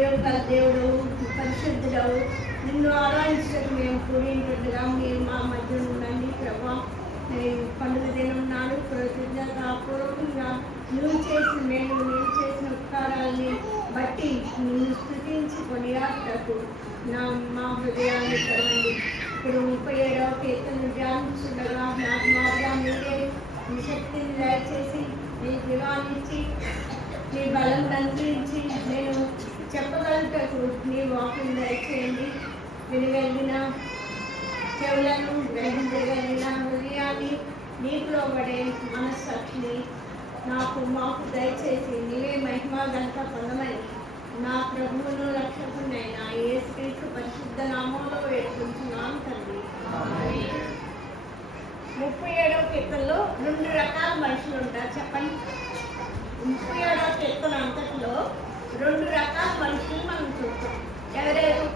దేవుడు పరిశుద్ధుడవు, నిన్ను ఆరాధించడానికి మేము కూడినట్టుగా మీరు మా మధ్య ఉండండి ప్రభా. పండుగ దినం నాడు కృతజ్ఞతాపూర్వకంగా నువ్వు చేసిన మేలు, నువ్వు చేసిన ఉపకారాలని బట్టి నిన్ను స్తుతించి కొనియాడటకు మా హృదయాన్ని తెరవండి. ఇప్పుడు 37వ కీర్తన ధ్యానించుండగా నాకు మాగా మీరే మీ శక్తిని దయచేసి మీ దివాన్నిచ్చి నీ బలం అనుగ్రహించి నేను చెప్పగలుగుటకు నీ వాక్యం దయచేయండి. వినగలిగిన చెవులను, గ్రహించగలిగిన హృదయాన్ని, నీకు లోబడే మనస్సాక్షిని మాకు దయచేసి నీవే మహిమా ఘనత పొందమని నా ప్రభువును రక్షకునైన యేసుక్రీస్తు పరిశుద్ధ నామంలో వేడుకుంటున్నాను తండ్రి. 37వ కీర్తనలో 2 రకాల మనుషులు ఉంటారు. చెప్పండి. 37వ కీర్తన అంతట్లో 2 రకాల మనుషులు మనం చూస్తాం. ఎవరెవరు?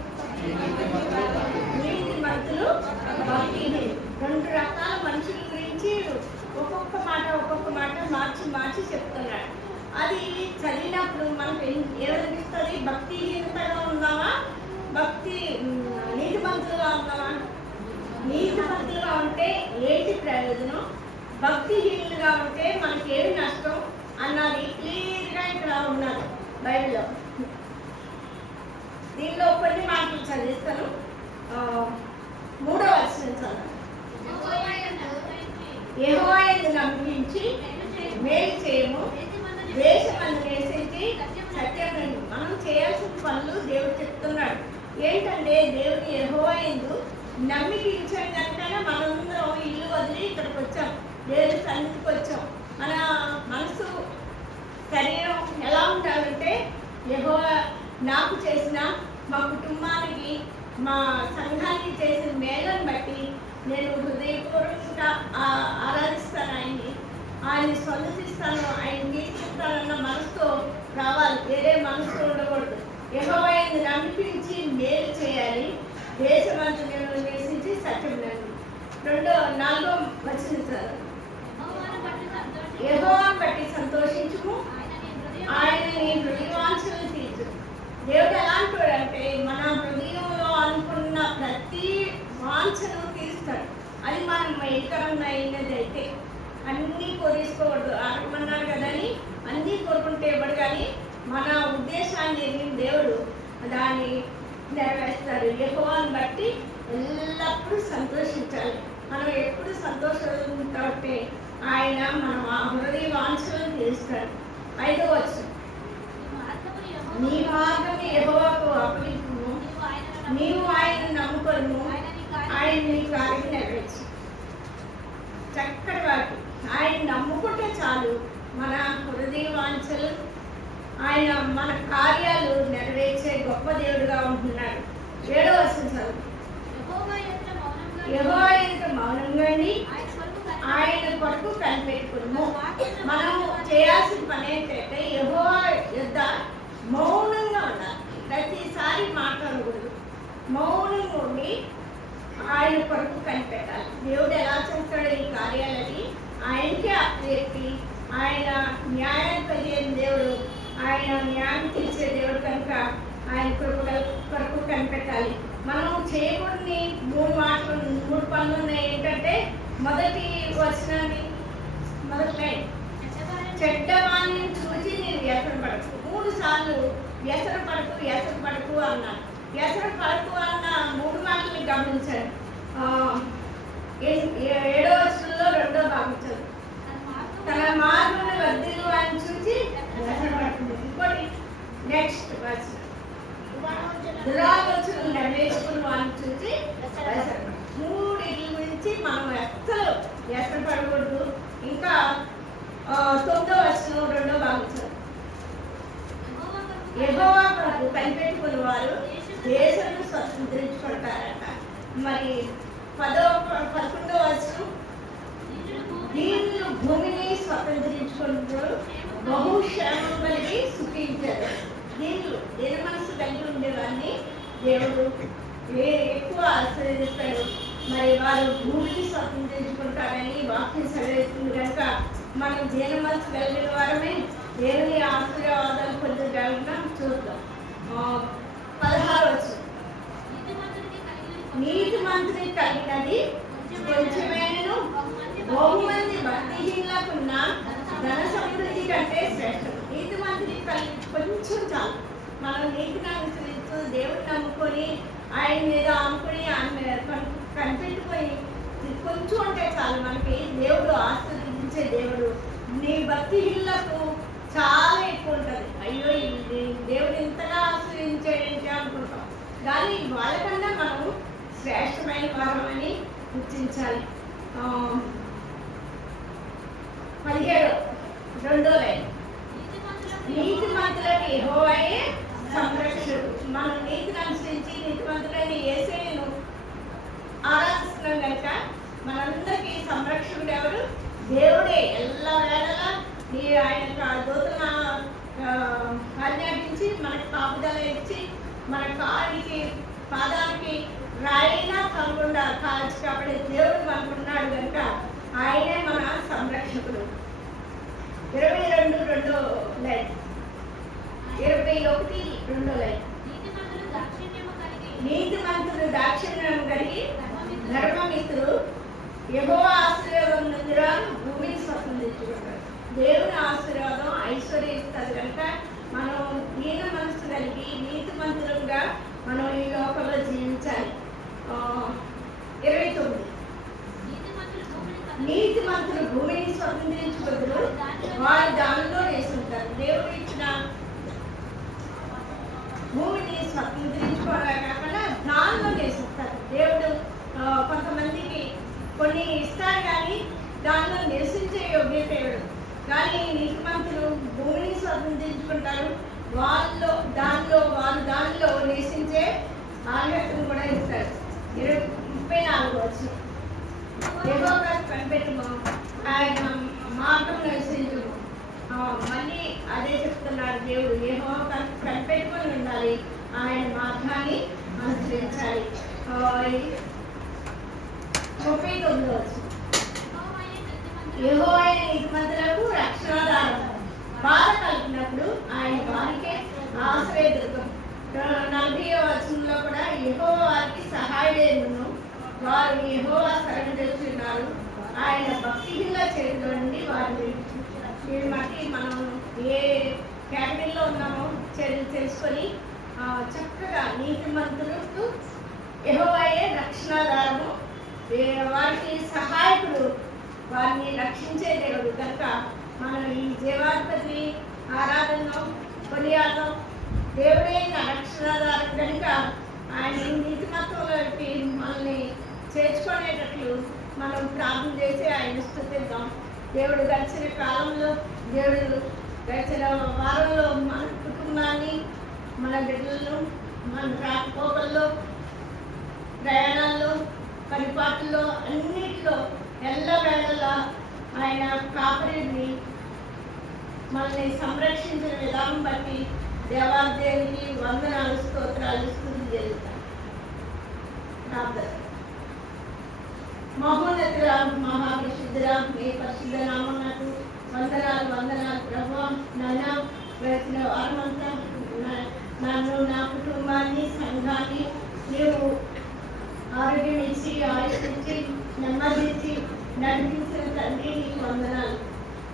నీతిమంతులు, భక్తిహీనులు. 2 రకాల మనుషుల గురించి ఒక్కొక్క మాట మార్చి చెప్తున్నాడు. అది చదివినప్పుడు మనకు ఏమనిపిస్తుంది? భక్తిహీనతగా ఉన్నావా, నీతిమంతులుగా ఉన్నావా? నీతిమంతులుగా ఉంటే ఏంటి ప్రయోజనం, భక్తిహీనులుగా ఉంటే మనకి ఏమి నష్టం అన్నది క్లియర్గా ఇక్కడ ఉన్నారు బైబిల్లో. దీనిలో కొన్ని మాటలు చదివిస్తాను. 3వ వచనం చదువు. యెహోవా యందు నమ్మించి మేలు చేయము, దేశమందు నివసించి సత్యం. మనం చేయాల్సిన పనులు దేవుడు చెప్తున్నాడు. ఏంటంటే దేవుని యెహోవా యందు నమ్మికించాం కనుక మనందరం ఇల్లు వదిలి ఇక్కడికి వచ్చాం, దేవుని సన్నిధికి వచ్చాం. మన మనసు శరీరం ఎలా ఉండాలంటే యెహోవా నాకు చేసిన, మా కుటుంబానికి, మా సంఘానికి చేసిన మేలను బట్టి నేను హృదయపూర్వకంగా ఆరాధిస్తాను, ఆయన్ని స్వంతిస్తాను, ఆయన తీసుకుంటానన్న మనసుతో రావాలి. వేరే మనసుతో ఉండకూడదు. యెహోవా యందు నమ్మించి మేలు చేయాలి, దేశమంతా నేను నివసించి సత్యం. 4వ వచనం. యెహోవాను బట్టి సంతోషించుము, ఆయన నీ హృదయవాంఛలను తీర్చు. దేవుడు ఎలాంటి వాడంటే మన హృదయంలో అనుకున్న ప్రతి వాంఛను తీరుస్తాడు. అది మనం మేకరంగా అయినది అయితే అన్నీ కోరేసుకోకూడదు. అడగమన్నాడు కదా అని అన్నీ కోరుకుంటే ఇవ్వడు, కానీ మన ఉద్దేశాన్ని ఎరిగిన దేవుడు దాన్ని నెరవేరుస్తాడు. యెహోవాను బట్టి ఎల్లప్పుడూ సంతోషించాలి. మనం ఎప్పుడు సంతోషంగా ఉంటే ఆయన మన హృదయ వాంఛలను తీరుస్తాడు. 5వ వచనం. నీ మార్గము యెహోవాకు అప్పగించుము, నీవు ఆయనను నమ్ముకొనుము, ఆయన నీ కార్యం నెరవేర్చు. చక్కటి వాటి ఆయన నమ్ముకుంటే చాలు, మన హృదయ వాంఛలు, ఆయన మన కార్యాలు నెరవేర్చే గొప్ప దేవుడుగా ఉంటున్నాడు. 7వ వచనం. యెహోవా యందు మౌనంగా ఆయన కొరకు కనిపెట్టుకును. మనము చేయాల్సిన పని ఏంటంటే యెహోవా యొద్ద మౌనంగా ఉండాలి. ప్రతిసారి మాట్లాడకూడదు, మౌనంగా ఉండి ఆయన కొరకు కనిపెట్టాలి. దేవుడు ఎలా చేస్తాడో ఈ కార్యాలని ఆయనకే అప్పచెప్పి, ఆయన న్యాయం కలిగిన దేవుడు, ఆయన న్యాయం తీర్చే దేవుడు కనుక ఆయన కొరకు కనిపెట్టాలి. మనం చేయకూడని 3 పనులు ఉన్నాయి. ఏంటంటే మొదటి వచనాన్ని, మొదటి లైన్, చెడ్డవాణ్ణి చూసి నేను వ్యసనపడకు. 3 సార్లు వ్యసనపడకు అన్నాను. వ్యసనపడకు అన్న 3 మాటల్ని గమనించాను. 7వ వచనంలో 2వ భాగం చదువు. తన మార్గమును వర్ధిల్లు అని చూసి వ్యసనపడుతుంది. ఇంకోటి నెక్స్ట్ వచనం, దురాలోచనలు నెరవేర్చుకుని వాడిని చూసి వ్యసనపడు. 3 గురించి మనం అస్సలు వ్యసనపడకూడదు. ఇంకా 9వ వచనం 2వ భాగం చదువు. యెహోవా కొరకు కనిపెట్టుకుని వారు దేశాన్ని స్వతంత్రించుకుంటారట. మరి 11వ వచనం, దీనులు భూమిని స్వతంత్రించుకుంటారు, బహుశ్రమం కలిగి సుఖించారు. దీని మనసు కలిగి ఉండేవారిని దేవుడు ఎక్కువ ఆశీర్వదిస్తాడు. మరి వారు భూమిని స్వతంత్రించుకుంటారని వాక్యం సెలవిస్తుంది కనుక మనం దీన మనసు కలిగిన వారమే దేవుని ఆశీర్వాదాలు పొందగలిగిన చూద్దాం. 16 నీతిమంతుని కలిగినది కొంచెమేనను బహుమంది భక్తిహీనులకున్న ధన సమృద్ధి కంటే శ్రేష్టం. నీతిమంతుని కలిగి కొంచెం చాలు. మనం నీతిని అనుసరిస్తూ దేవుడిని నమ్ముకొని ఆయన మీద ఆనుకొని ఆయన మీద కనిపెట్టుకొని కొంచెం ఉంటే చాలు. మనకి దేవుడు ఆశీర్వదించే దేవుడు. నీ భక్తిహీనులకు చాలా ఎక్కువ ఉంటుంది. అయ్యో దేవుడు ఇంతగా ఆశీర్వదించాడంటే అనుకుంటాం, కానీ వాళ్ళకన్నా మనం శ్రేష్టమైన వారం అని గుర్తించాలి. 17 లైన్, నీతిమంతులకు యెహోవాయే సంరక్షకుడు. మనం నీతిని అనుసరించి నీతిమంతులైన యేసేను ఆరాధిస్తున్నాం కనుక మనందరికీ సంరక్షకుడు ఎవరు? దేవుడే. ఎల్ల వేళలా ఆయన దూతలను ఆజ్ఞాపించి మనకు కాపుదల ఇచ్చి మన కాలికి పాదానికి రాయినా కాకుండా కాల్చి కాబట్టి దేవుడు మనకున్నాడు కనుక ఆయనే మన సంరక్షకుడు. 22 లైన్, 21 లైన్, నీతిమంతులు దాక్షిణ్యం కలిగి ధర్మమిత్రులు యెహోవా ఆశీర్వాదం నుండిరా భూమిని స్వతంత్రించుకుంటారు. దేవుని ఆశీర్వాదం ఐశ్వర్యం ఇస్తుంది కనుక మనం దీన మనసు కలిగి నీతిమంతులుగా మనం ఈ లోకంలో జీవించాలి. 29, నీతిమంతులు భూమిని స్వతంత్రించుకుంటారు, వారు దానిలో వేసుకుంటారు. దేవుడు ఇచ్చిన భూమిని స్వతంత్రించుకోవడం కాకుండా దానిలో వేసుకుంటారు. దేవుడు కొంతమందికి కొన్ని ఇస్తారు కానీ దానిలో నివసించే యోగ్యత ఇవ్వడు. కానీ నీతిమంతులు భూమిని స్వతంత్రించుకుంటారు, వారు దానిలో నివసించే ఆలోచన కూడా ఇస్తారు. 34 యెహోవా కనిపెట్టుము, ఆయన మార్గం నివసించుము. మళ్ళీ అదే చెప్తున్నాడు దేవుడు. యెహోవా కనిపెట్టుకొని ఉండాలి, ఆయన మార్గాన్ని అనుసరించాలి. 39 యెహోవా నీతిమంతులకు రక్షణాధారం, బాధ కలిగినప్పుడు ఆయన వారికే ఆశ్రయదుర్గం. 40 కూడా యెహోవా వారికి సహాయుడేను, వారు యెహోవా శరణు తెచ్చున్నారు, ఆయన భక్తిహీనుల చేతిలో నుండి వారిని. దీన్ని బట్టి మనం ఏ కేటగిరీలో ఉన్నామో తెలుసుకొని చక్కగా నీతిమంతులకు యెహోవాయే రక్షణాధారము, వారికి సహాయకుడు, వారిని రక్షించే దేవుడు కనుక మనం ఈ జీవాధిపతి ఆరాధనలో కొనియాడడం. దేవుడే నా రక్షణాధారం కనుక ఆయన నీతిమంతులకి మనల్ని చేర్చుకునేటట్లు మనం ప్రార్థన చేసి ఆయన స్తుతిద్దాం. దేవుడు గడిచిన కాలంలో, దేవుడు గడిచిన వారంలో మన కుటుంబాన్ని, మన బిడ్డలను, మన రాకపోకల్లో, ప్రయాణాల్లో, పరిపాట్లలో అన్నింటిలో ఎల్లవేళలా ఆయన కాపరిని మనల్ని సంరక్షించిన విధానం బట్టి దేవాదేవికి వందనాలు, స్తోత్రాలు, స్తుతులు చేస్తాం. మహోన్నతురా, మహాపరిశుద్ధురా, మీ పరిశుద్ధ నామమునకు వందనాలు ప్రభువా. నాయనా గడిచిన వారమంతా నన్ను, నా కుటుంబాన్ని, సంఘాన్ని నీవు ఆరోగ్యం ఇచ్చి, ఆయుష్ ఇచ్చి, నెమ్మదించి నడిపించిన తండ్రి నీకు వందనాలు.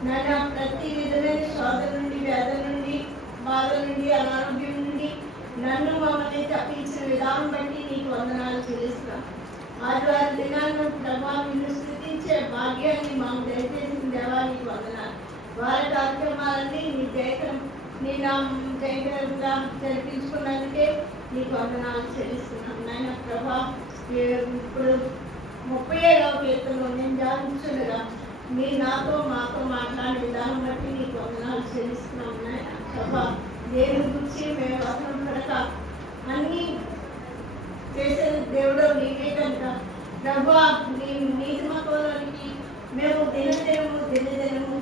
నాయనా ప్రతి విధమైన శోధన నుండి, వ్యాధుల నుండి, బాధల నుండి, అనారోగ్యం నుండి నన్ను మమ్మల్ని తప్పించిన విధానం బట్టి నీకు వందనాలు చెల్లిస్తున్నాం. ఆదివారం దినాలను ప్రభావ నిన్ను స్థుతించే భాగ్యాన్ని మాకు దయచేసిన దేవా నీకు వందనాలు. వారి కార్యక్రమాలన్నీ నీ జయకరంగా జరిపించుకున్నందుకే నీకు వందనాలు చెల్లిస్తున్నాం. నాయన ప్రభా, ఇప్పుడు 37వ కీర్తనలో నేను ధ్యానించుండగా మీరు మాతో మాట్లాడే విధానం బట్టి నీకు వందనాలు చెల్లిస్తున్నాం. నాయన ప్రభా, దేవుని గురించి మేము వచనం పడక అన్నీ చేసే దేవుడు నీకే కనుక ప్రభా, నీ నీతిమత్వంలోనికి మేము దినదినము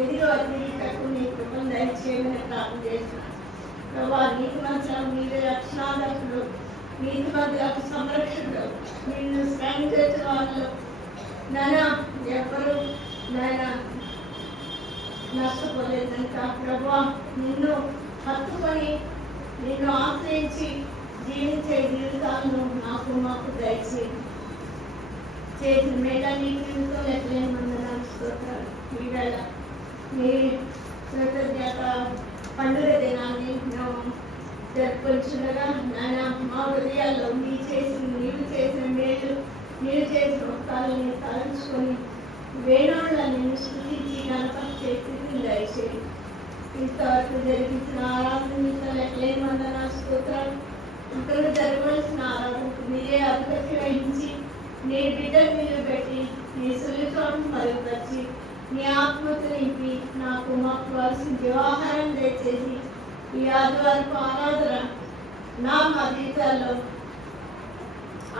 ఎదిగి వచ్చేటట్టు నీ కృపను దయచేయమని ప్రార్థన చేస్తున్నాను. ప్రభా, నీతిమంతులు మీరే రక్షణాధకుడు, నీతిమంతులకు సంరక్షకుడు, నిన్ను స్నేహం చేసిన వాళ్ళు నాయన ఎవరు నాయన నష్టపోలేదు కనుక ప్రభా, నిన్ను హత్తుకొని నిన్ను ఆశ్రయించి జీవించే జీవితాలను నాకు మాకు దయచేయి. చేసిన మేళనీతో ఎట్లేని వందనాలు స్తోత్రాలు. ఈ వేళ మీ కృతజ్ఞత పండుగ దినాన్ని మేము జరుపుకొచ్చుండగా నాన్న మా హృదయాల్లో నీవు చేసిన మేలు, నీవు చేసిన ఉపకారాన్ని తలంచుకొని వేణోళ్ళ నిన్ను స్థుతించి గణపరిచే స్థితిని దయచేయి. ఇంతవరకు జరిగించిన ఆరాధన ఎట్లేని వందనాలు స్తోత్రాలు. ఇక్కడ జరగవలసిన ఆరాధనకు మీరే అభివృద్ధి వహించి నీ బిడ్డను నిలబెట్టి నీ సులుచోటు మరుగుపరిచి నీ ఆత్మతో నింపి నాకు మాకు వలసిన వ్యవహారం దయచేసి ఈ ఆదివారపు ఆరాధన మా జీవితాల్లో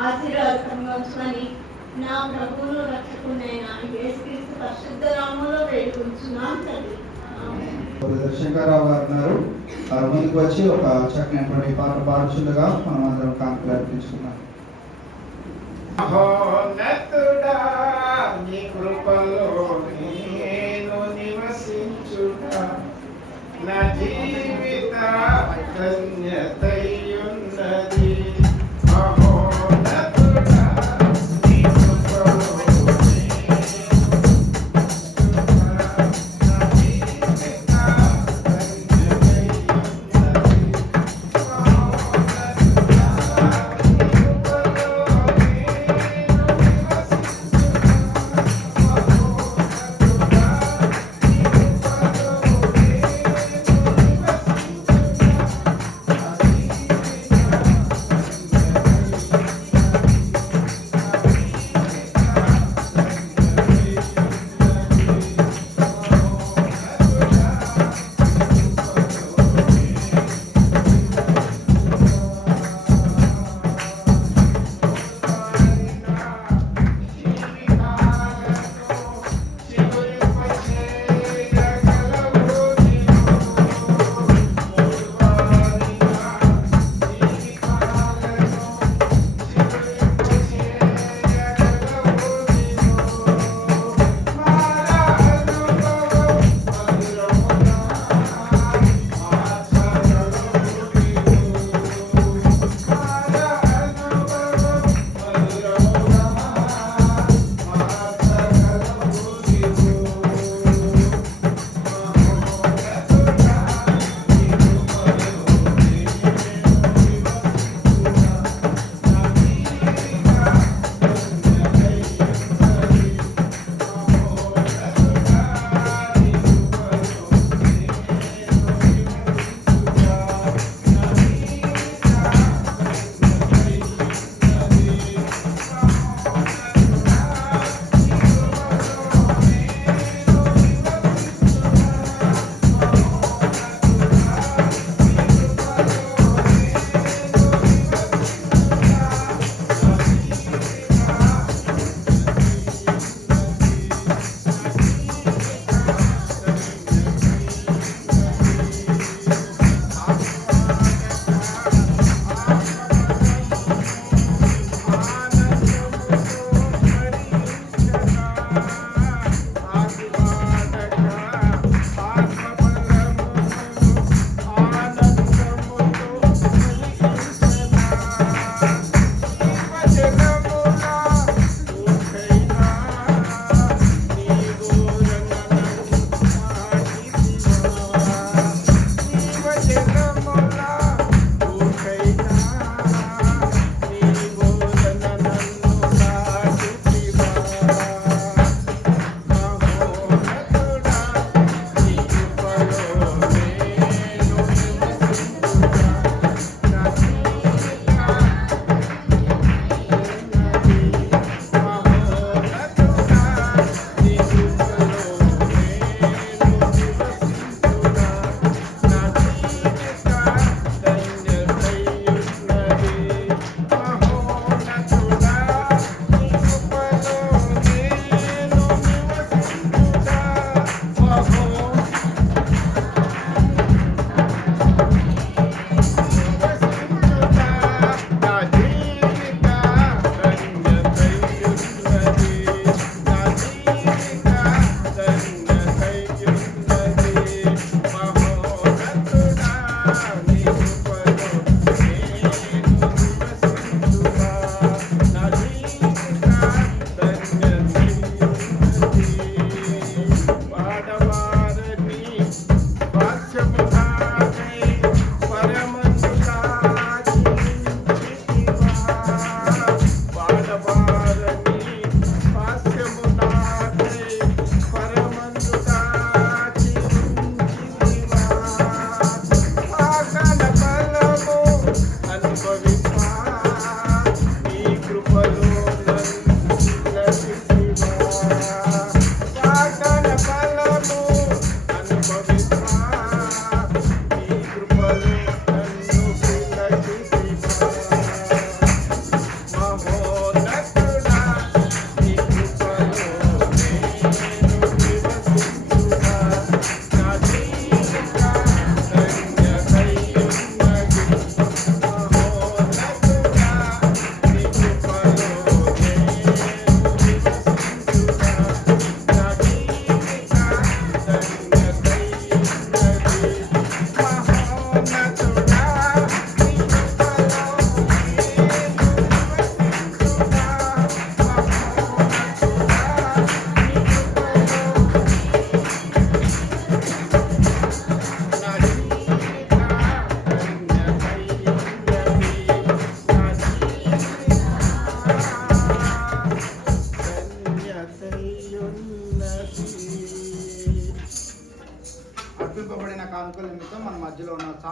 ఆశీర్వాదకరంగా ఉంచమని నా ప్రభువును రక్షకునైన యేసుక్రీస్తు పరిశుద్ధ నామములో వేడుకుంటున్నాను తండ్రి. శంకర్రావు గారు ఉన్నారు. వారు ముందుకు వచ్చి ఒక చక్కనైనటువంటి పాట పాడుచుండగా మనం అందరం కానుకలు అర్పించుకున్నాం. మహోన్నతుడా నీ కృపలో నేను నివసించుట నా జీవిత ధన్యతయున్నది. మహోన్నతుడా నీ కృపలో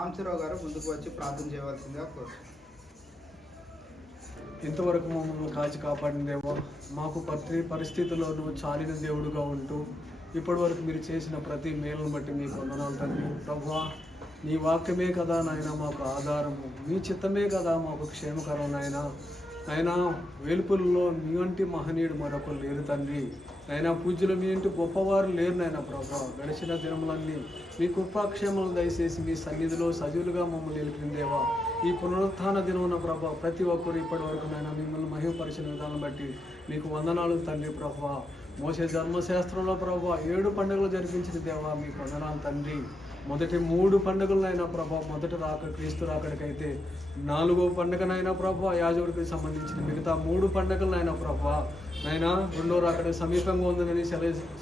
సాంబశివరావు గారు ముందుకు వచ్చి ప్రార్థన చేయవలసిందిగా కోరుతున్నాను. ఇంతవరకు మమ్మల్ని కాచి కాపాడిన దేవా, మాకు ప్రతి పరిస్థితుల్లో నువ్వు చాలిన దేవుడుగా ఉంటూ ఇప్పటి వరకు మీరు చేసిన ప్రతి మేలును బట్టి మీకు వందనాలు తండ్రి. ప్రభువా, నీ వాక్యమే కదా నాయన మాకు ఆధారము, నీ చిత్తమే కదా మాకు క్షేమకరం నాయన. అయినా వేలుపుల్లో నీ వంటి మహనీయుడు మరొకరు లేరు తండ్రి. అయినా పూజ్యులు మీ ఇంటి గొప్పవారు లేరు నాయన. ప్రభా, గడిచిన దినములన్నీ మీ కృపాక్షేమలు దయచేసి మీ సన్నిధిలో సజీవులుగా మమ్మల్ని నిలిపిందేవా. ఈ పునరుత్థాన దినమున ప్రభా, ప్రతి ఒక్కరు ఇప్పటి వరకు నాయన మిమ్మల్ని మహిమపరిచిన విధానం బట్టి మీకు వందనాలు తండ్రి. ప్రభా, మోసే ధర్మశాస్త్రంలో ప్రభా 7 పండుగలు జరిపించిన దేవా మీకు వందనాలు తండ్రి. మొదటి 3 పండుగలనైనా ప్రభా మొదటి రాక క్రీస్తు రాకడికైతే 4వ పండుగనైనా ప్రభా యాజకుడికి సంబంధించిన మిగతా 3 పండుగలనైనా ప్రభా నైనా 2వ రాకడికి సమీపంగా ఉందని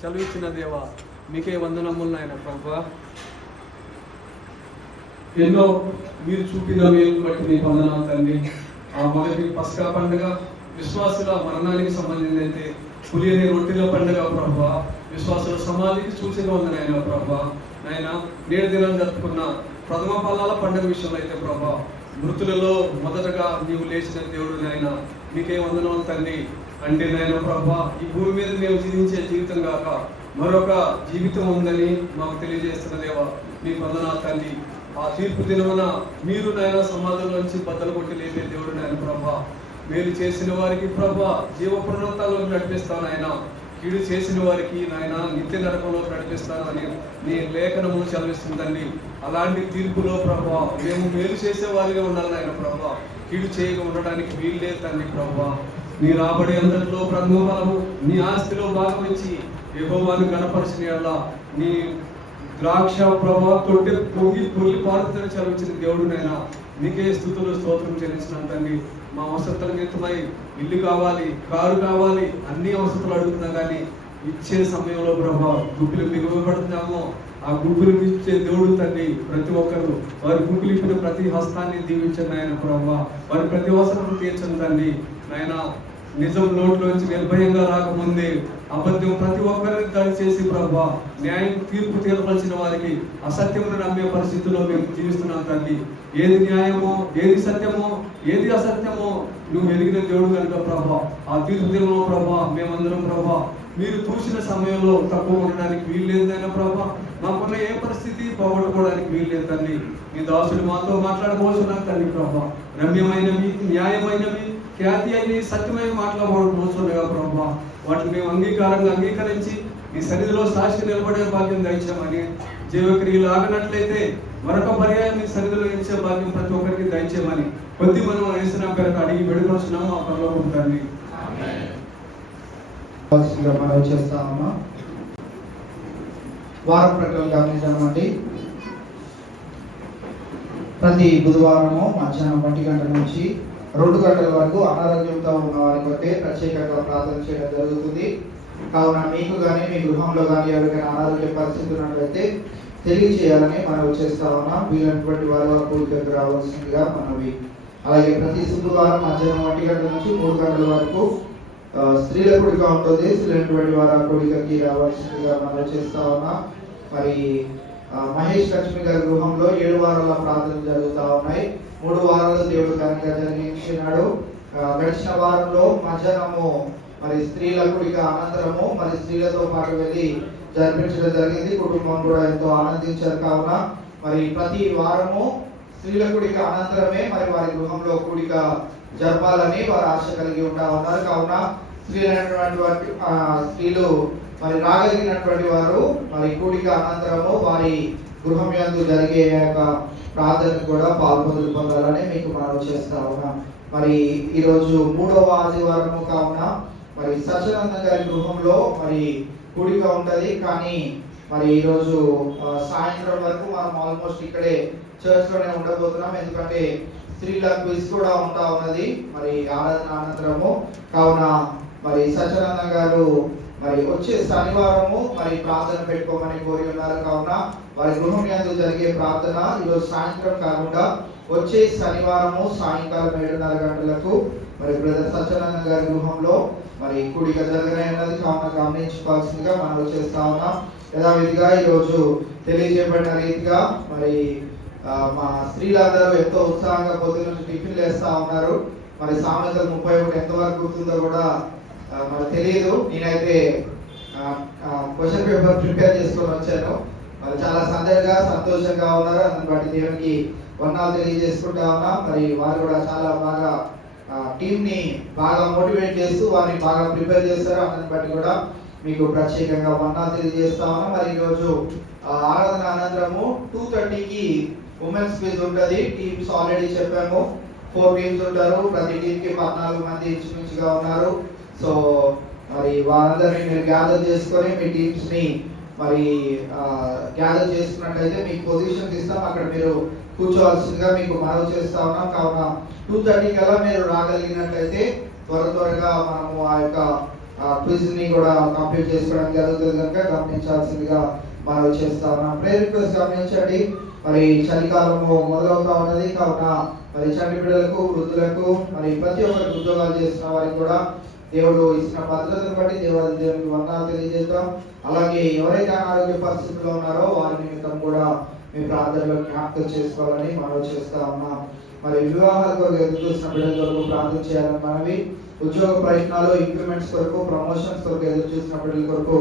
సెలవిచ్చిన దేవా మీకే వందనములనైనా ప్రభా. ఎన్నో మీరు చూపిన మేలు బట్టి మీకు వందనాలు తండ్రి. ఆ మొదటి పస్కా పండుగ విశ్వాసుల మరణానికి సంబంధించి పులియని రొట్టెల పండుగ ప్రభా విశ్వాసుల సమాధికి సూచన ఉందనైనా ప్రభా. నాయన నేడు దినం జరుపుకున్న ప్రథమ ఫలాల పండుగ విషయంలో అయితే ప్రభా మృతులలో మొదటగా నీవు లేచిన దేవుడు నాయన మీకే వందనాలు తండ్రి. అంటే నాయన ప్రభా ఈ భూమి మీద మేము జీవించే జీవితం కాక మరొక జీవితం ఉందని మాకు తెలియజేస్తున్న దేవా మీకు వందనాలు తండ్రి. ఆ తీర్పు దినమున మీరు నాయన సమాధుల నుంచి బద్దలు కొట్టి లేపే దేవుడు నాయన ప్రభా. మేలు చేసిన వారికి ప్రభా జీవ పునరుత్థానంలోకి నడిపిస్తాను ఆయన, కీడు చేసిన వారికి నాయన నిత్య నరకంలోకి నడిపిస్తాను అని నీ లేఖనము చదివిస్తుందండి. అలాంటి తీర్పులో ప్రభా మేము మేలు చేసే వారిగా ఉండాలి నాయన ప్రభా, కీడు చేయగా ఉండడానికి వీలు లేదు తండ్రి ప్రభా. నీ రాబడి అందరిలో బ్రహ్మఫలము నీ ఆస్తిలో భాగం ఇచ్చి యెహోవాను గణపరిచిన యెడల నీ ద్రాక్ష ప్రభా తొట్టి పొల్లి పారుతని చదివించిన దేవుడునైనా నీకే స్తుతులు స్తోత్రం చెల్లించిన తండ్రి. మా అవసరతల నిమిత్తమై ఇల్లు కావాలి, కారు కావాలి, అన్ని అవసరాలు అడుగుతున్నా కానీ ఇచ్చే సమయంలో ప్రభా గుప్పిలు మీకు ఇవ్వబడుతున్నామో ఆ గుంపులు ఇచ్చే దేవుడు తండ్రి. ప్రతి ఒక్కరు వారి గుంపులు ఇప్పిన ప్రతి హస్తాన్ని దీవించండి ఆయన ప్రభా. వారి ప్రతి అవసరం తీర్చండి తండ్రి. నాయన నిజం నోట్లోంచి నిర్భయంగా రాకముందే అబద్ధం ప్రతి ఒక్కరిని దాడి చేసి ప్రభా న్యాయం తీర్పు తీర్పవలసిన వారికి అసత్యమును నమ్మే పరిస్థితుల్లో మేము జీవిస్తున్నాం తండ్రి. ఏది న్యాయమో, ఏది సత్యమో, ఏది అసత్యమో నువ్వు వెలిగిన దేవుడు కనుక ప్రభా ఆ తీర్పు దినంలో ప్రభా మేమందరం ప్రభా మీరు చూసిన సమయంలో తక్కువ ఉండడానికి వీలు లేదైనా ప్రభా. మాకున్న ఏ పరిస్థితి పోగొట్టుకోవడానికి వీలు లేదు తండ్రి. మీ దాసుడు మాతో మాట్లాడబోతున్నాను తండ్రి ప్రభా. రమ్యమైనవి, న్యాయమైనవి, ఖ్యాతి అయినవి, సత్యమైన మాట్లాడబోతున్నాగా ప్రభా. వాటిని మేము అంగీకరించి ఈ సన్నిధిలో సాక్షి నిలబడే భాగ్యం దయచేయమని, జీవక్రియలు ఆగినట్లయితే మరొక పర్యాయం మీ సన్నిధిలో ఇచ్చే భాగ్యం ప్రతి ఒక్కరికి దయచేయమని కొద్ది మనం వేసిన పేరుకు అడిగి పెడుకొస్తున్నాము ఆ పరలోకపు తండ్రి. మనం చేస్తామమ్మా. వారం ప్రకటనలు గమనించామండి. ప్రతి బుధవారము మధ్యాహ్నం 1 గంటల నుంచి 2 గంటల వరకు అనారోగ్యంతో ఉన్న వారి కొరకే ప్రత్యేకంగా ప్రార్థన చేయడం జరుగుతుంది. కావున మీకు కానీ మీ గృహంలో కానీ ఎవరికైనా అనారోగ్య పరిస్థితి ఉన్నట్లయితే తెలియజేయాలని మనం చేస్తా ఉన్నాం. వీలైనటువంటి వారు కూడికకు రావాల్సిందిగా మనవి. అలాగే ప్రతి శుక్రవారం మధ్యాహ్నం 1 గంటల నుంచి 3 గంటల వరకు స్త్రీల కూడిక ఉంటుంది. స్త్రీలైనటువంటి వారు కూడికకి రావాల్సిందిగా మనం చేస్తా ఉన్నాం. మరి మహేష్ లక్ష్మి గారి గృహంలో 7 వారాల ప్రార్థనలు జరుగుతూ ఉన్నాయి. 3 వారాలు దేవుడు ఘనంగా జరిగించినాడు. గడిచిన వారంలో మధ్యాహ్నము మరి స్త్రీల కూడిక అనంతరము మరి స్త్రీలతో పాటు వెళ్ళి జరిపించడం జరిగింది. కుటుంబం కూడా ఎంతో ఆనందించారు. కావున మరి ప్రతి వారము స్త్రీల కూడిక అనంతరమే మరి వారి గృహంలో కూడిక జరపాలని వారు ఆశ కలిగి ఉన్నారు. కావున స్త్రీలు మరి రాగలిగినటువంటి వారు మరి కూడిక అనంతరము వారి గృహం యందు జరిగే యొక్క ప్రార్థనకు కూడా పొందాలని మీకు మనం చేస్తా ఉన్నాం. మరి ఈరోజు 3వ ఆదివారము కావున మరి సత్యానంద గారి గృహంలో మరి కూడిక ఉంటది. కానీ మరి ఈరోజు సాయంత్రం వరకు మనం ఆల్మోస్ట్ ఇక్కడే చర్చ్ లోనే ఉండబోతున్నాం. ఎందుకంటే స్త్రీల క్విజ్ కూడా ఉంటా ఉన్నది మరి ఆరాధన అనంతరము. కావున మరి సత్యానంద గారు మరి వచ్చే శనివారము మరి ప్రార్థన పెట్టుకోమని కోరి ఉన్నారు. కావున వారి గృహం యందు జరిగే ప్రార్థన ఈరోజు సాయంత్రం కాకుండా వచ్చే శనివారము సాయంకాలం 7:30 గంటలకు మరి బ్రదర్ సత్యానంద గారి గృహంలో మరి కూడిక జరగనున్నది. కావున గమనించుకోవాల్సిందిగా మనం చేస్తా ఉన్నాం. యథావిధిగా ఈరోజు తెలియజేయబడిన రీతిగా మరి మా స్త్రీలందరూ ఎంతో ఉత్సాహంగా పొద్దున్న నుంచి టిఫిన్లు వేస్తూ ఉన్నారు. మరి సామెతలు 31 ఎంతవరకు గుర్తుందో కూడా మనకు తెలియదు. నేనైతే క్వశ్చన్ పేపర్ ప్రిపేర్ చేసుకొని వచ్చాను. మరి చాలా సంతోషంగా ఉన్నారు. అందుని బట్టి దేవునికి వందనాలు తెలియజేసుకుంటా ఉన్నా. మరి వారు కూడా చాలా బాగా టీంని బాగా మోటివేట్ చేస్తూ వారిని బాగా ప్రిపేర్ చేస్తారు. అందుని బట్టి కూడా మీకు ప్రత్యేకంగా వందనాలు తెలియజేస్తా ఉన్నా. మరి ఈరోజు ఆరాధన అనంతరము 2:30కి ఉమెన్స్ క్విజ్ ఉంటుంది. టీమ్స్ ఆల్రెడీ చెప్పాము, 4 టీమ్స్ ఉంటారు. ప్రతి టీంకి 14 మంది ఇంచుమించుగా ఉన్నారు. సో మరి వారందరినీ మీరు గ్యాదర్ చేసుకొని మీ టీమ్స్ని మరి గ్యాదర్ చేసుకున్నట్లయితే మీకు పొజిషన్స్ ఇస్తాం, అక్కడ మీరు కూర్చోవలసిందిగా మీకు మనవి చేస్తా ఉన్నాం. కావున 2:30 కల్లా మీరు రాగలిగినట్లయితే త్వరగా మనము ఆ యొక్క క్విజ్ని కూడా కంప్లీట్ చేసుకోవడం జరుగుతుంది కనుక గమనించాల్సిందిగా మనవి చేస్తా ఉన్నాం. ప్రేయర్ రిక్వెస్ట్ గమనించండి. మరి చలికాలము మొదలవుతా ఉన్నది కావున మరి చంటి బిడ్డలకు, వృద్ధులకు, మరి ప్రతి ఒక్కరికి ఉద్యోగాలు చేస్తున్న వారికి కూడా దేవుడు ఇచ్చిన భద్రతను బట్టి దేవునికి వందనాలు తెలియజేద్దాం. అలాగే ఎవరైతే అనారోగ్య పరిస్థితుల్లో ఉన్నారో వారి నిమిత్తం కూడా మీ ప్రార్థనలో జ్ఞాపకం చేసుకోవాలని మనవి చేస్తా ఉన్నాం. మరి వివాహాల కొరకు ఎదురు చూసిన బిడ్డల కొరకు ప్రార్థన చేయాలని మనవి, ఉద్యోగ ప్రయత్నాలు, ఇంక్రిమెంట్స్ కొరకు, ప్రమోషన్స్ కొరకు ఎదురు చూసిన బిడ్డల కొరకు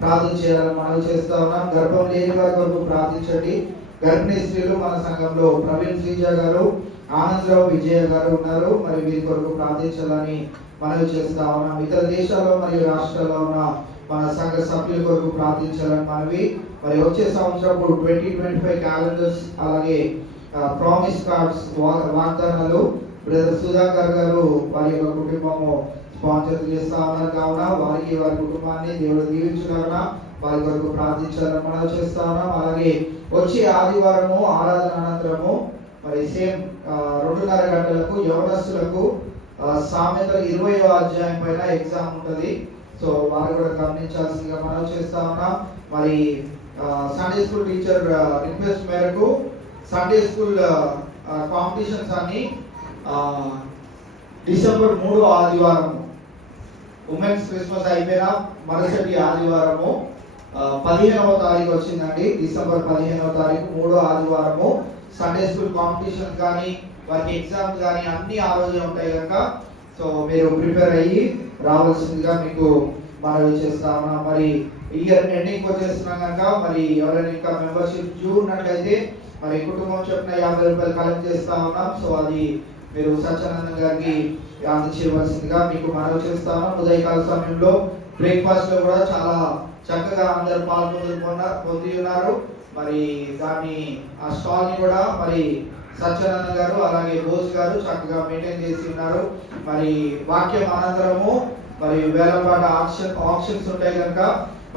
ప్రార్థన చేయాలని మనవి చేస్తా ఉన్నాం. గర్భం లేని వారి కొరకు ప్రార్థించండి. గర్భిణీ స్త్రీలు మన సంఘంలో ప్రవీణ్ శ్రీజ గారు, ఆనందరావు విజయ గారు ఉన్నారు. మరి వీరి కొరకు ప్రార్థించాలని మనవి చేస్తా ఉన్నాం. ఇతర దేశాల్లో మరియు రాష్ట్రాల్లో ఉన్న మన సంఘ సభ్యుల కొరకు ప్రార్థించాలని మనవి. మరి వచ్చే సంవత్సరం 2025 క్యాలెండర్స్ అలాగే ప్రామిస్ కార్డ్స్ వాగ్దానాలు బ్రదర్ సుధాకర్ గారు వారి యొక్క కుటుంబము స్పాన్సర్ చేస్తా ఉన్నారు. కావున వారికి, వారి కుటుంబాన్ని దేవుడు దీవించులాగా వారి కొరకు ప్రార్థించాలని మనం చేస్తా ఉన్నాం. అలాగే వచ్చే ఆదివారము ఆరాధన అనంతరము మరి సేమ్ 2:30 గంటలకు యవనస్తులకు సామెతలు 20వ అధ్యాయం పైన ఎగ్జామ్ ఉంటుంది. సో వారు కూడా గమనించాల్సిందిగా మనం చేస్తా ఉన్నాం. మరి సండే స్కూల్ టీచర్ రిక్వెస్ట్ మేరకు సండే స్కూల్ కాంపిటీషన్స్ అన్ని డిసెంబర్ 3వ ఆదివారం ఉమెన్స్ క్రిస్మస్ అయిపోయిన మరుసటి ఆదివారము 15వ తారీఖు వచ్చిందండి. డిసెంబర్ 15వ తారీఖు 3వ ఆదివారము సండే స్కూల్ కాంపిటీషన్స్ కానీ వారికి ఎగ్జామ్స్ కానీ అన్ని ఆ రోజే ఉంటాయి కనుక సో మీరు ప్రిపేర్ అయ్యి రావాల్సిందిగా మీకు మనవి చేస్తా ఉన్నాం. మరి ఇయర్ ఎండింగ్ వచ్చేస్తున్నాం కనుక మరి ఎవరైనా ఇంకా మెంబర్షిప్ డ్యూ ఉన్నట్లయితే మరి కుటుంబం చెప్పిన 50 రూపాయలు కలెక్ట్ చేస్తా ఉన్నాం. సో అది మీరు సత్యానంద గారికి అందచేయవలసిందిగా మీకు మనవి చేస్తాను. ఉదయకాల సమయంలో బ్రేక్ఫాస్ట్ లో కూడా చాలా చక్కగా అందరు పొంది ఉన్నారు. మరి దాన్ని ఆ స్టాల్ ని కూడా మరి సత్యానంద గారు అలాగే బోస్ గారు చక్కగా మెయింటైన్ చేసి ఉన్నారు. మరి వాక్యం అనంతరము మరి వేలంపాట ఆప్షన్స్ ఉంటాయి కనుక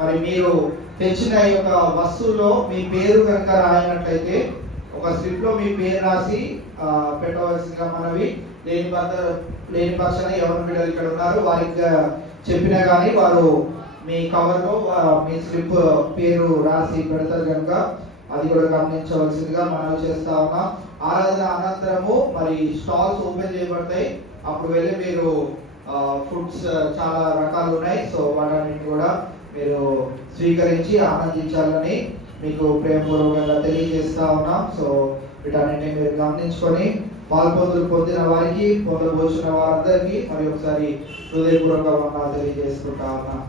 మరి మీరు తెచ్చిన యొక్క వస్తువుల్లో మీ పేరు కనుక రాయినట్లయితే ఒక స్లిప్ లో మీ పేరు రాసి పెట్టవలసిందిగా మనవి. లేని పక్షాన ఎవరి బిడ్డలు ఇక్కడ ఉన్నారు వారికి చెప్పినా కానీ వారు మీ కవర్ లో మీ స్లిప్ పేరు రాసి పెడతారు కనుక అది కూడా గమనించవలసిందిగా మనం చేస్తా ఉన్నాం. ఆరాధన అనంతరము మరి స్టాల్స్ ఓపెన్ చేయబడతాయి. అప్పుడు వెళ్ళి మీరు ఫుడ్స్ చాలా రకాలు ఉన్నాయి. సో వాటన్నిటిని కూడా మీరు స్వీకరించి ఆనందించాలని మీకు ప్రేమపూర్వకంగా తెలియజేస్తా ఉన్నాం. సో వీటన్నిటిని మీరు గమనించుకొని పాల్పొందులు పొందిన వారికి, పొందబోసిన వారందరికీ మరి ఒకసారి హృదయపూర్వక వందనాలు తెలియజేసుకుంటా ఉన్నాం.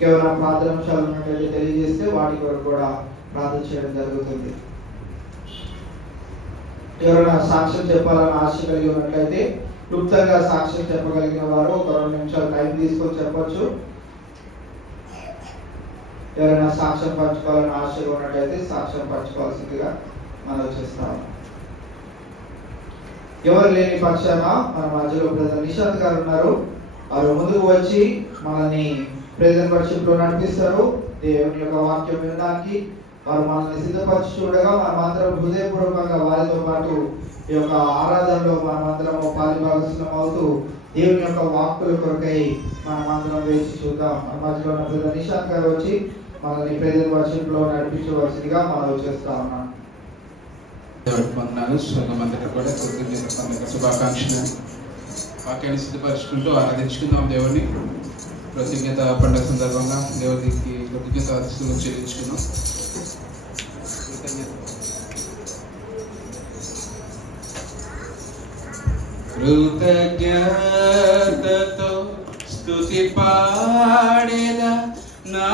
కేవలం ప్రార్థనాంశాలు ఉన్నట్లయితే తెలియజేస్తే వాటి కొరకు కూడా ప్రార్థన చేయడం జరుగుతుంది. ఎవరైనా సాక్ష్యం చెప్పాలని ఆశ కలిగి ఉన్నట్లయితే క్లుప్తంగా సాక్ష్యం చెప్పగలిగిన వారు ఒక 2 నిమిషాలు టైం తీసుకొని చెప్పొచ్చు. ఎవరైనా సాక్ష్యం పంచుకోవాలని ఆశగా ఉన్నట్లయితే సాక్ష్యం పంచుకోవాల్సిందిగా మనం చేస్తాము. ఎవరు లేని పక్షాన మన మధ్యలో బ్రదర్ నిశాంత్ గారు ఉన్నారు. వారు ముందుకు వచ్చి మనల్ని ప్రెజెంట్ వర్షిప్ లో నడిపిస్తారు. దేవుని యొక్క వాక్యం వినడానికి వారు మనల్ని సిద్ధపరిచి చూడగా మనమందరం హృదయపూర్వకంగా వారితో పాటు ఈ యొక్క ఆరాధనలో మనమందరం పాలిభాగస్వామ్యం అవుతూ దేవుని యొక్క వాక్కుల కొరకై మనమందరం వేచి చూద్దాం. మన మధ్యలో ఉన్న బ్రదర్ నిశాంత్ గారు వచ్చి మనల్ని ప్రెజెంట్ వర్షిప్ లో నడిపించవలసిందిగా మనం చేస్తా ఉన్నాం. వందనాలు. సంఘమంతటి కూడా కృతజ్ఞత పండుగ శుభాకాంక్షలు. వాక్యాన్ని సిద్ధపరుచుకుంటూ ఆరాధించుకుందాం దేవుని. కృతజ్ఞత పండుగ సందర్భంగా దేవుడికి కృతజ్ఞత చెల్లించుకుందాం. కృతజ్ఞత కృతజ్ఞతతో స్తుతి పాడేదా నా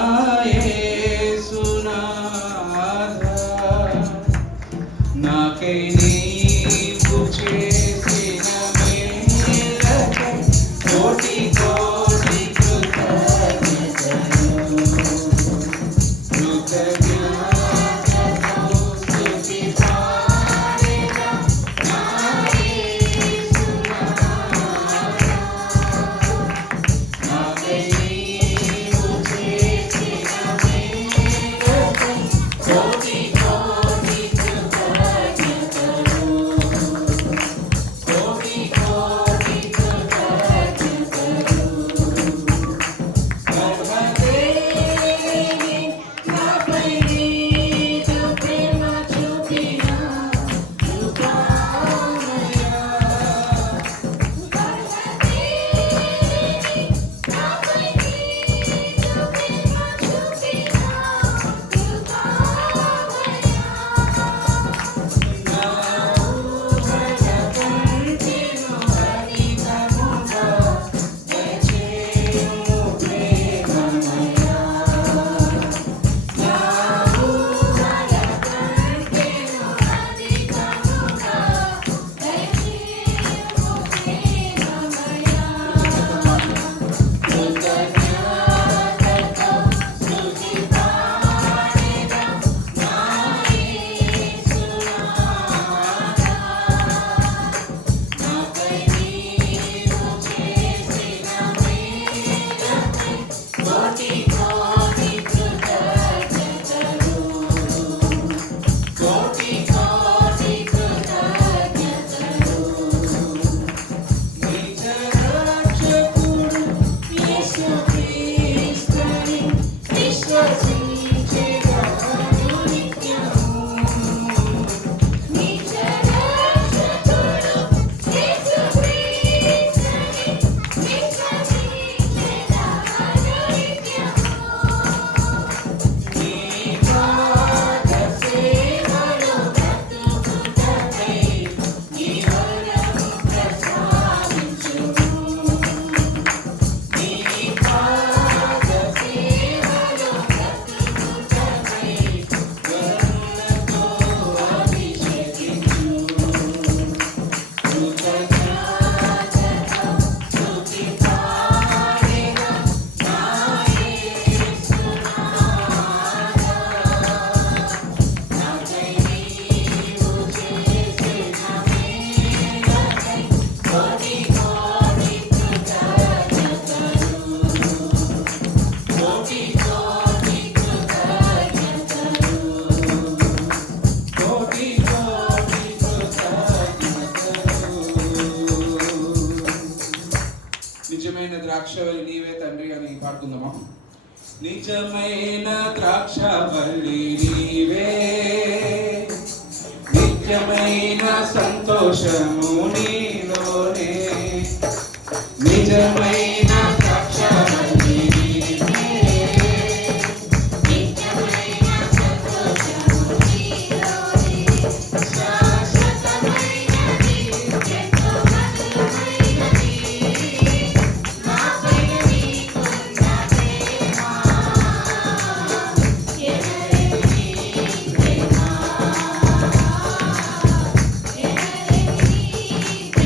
యేసునాథా. నాకై నీవు చేసిన మేలకై కోటి కోటి కృతజ్ఞతలు. కృతజ్ఞతతో స్తుతి పాడేదా నా యేసునాథా. నాకై నీవు చేసిన మేలకై కోటి కోటి కృతజ్ఞతలు. కోటి కోటి కృతజ్ఞతలు. సర్వదేవి నాపై నీదు ప్రేమ చూపిన కృపామయా. నిజమైన ద్రాక్షవల్లి నీవే తండ్రి అని పాడుకుందామా. నిజమైన ద్రాక్షవల్లి నీవే, నిజమైన సంతోషము నీలోనే. నిజమైన ద్రాక్షవల్లి నీవే, నిజమైన సంతోషము నీలోనే. శాశ్వతమైనది, ఎంతో మధురమైనది నాపై నీకున్న ప్రేమ. ఎనలేని ప్రేమ, ఎనలేని ప్రేమ.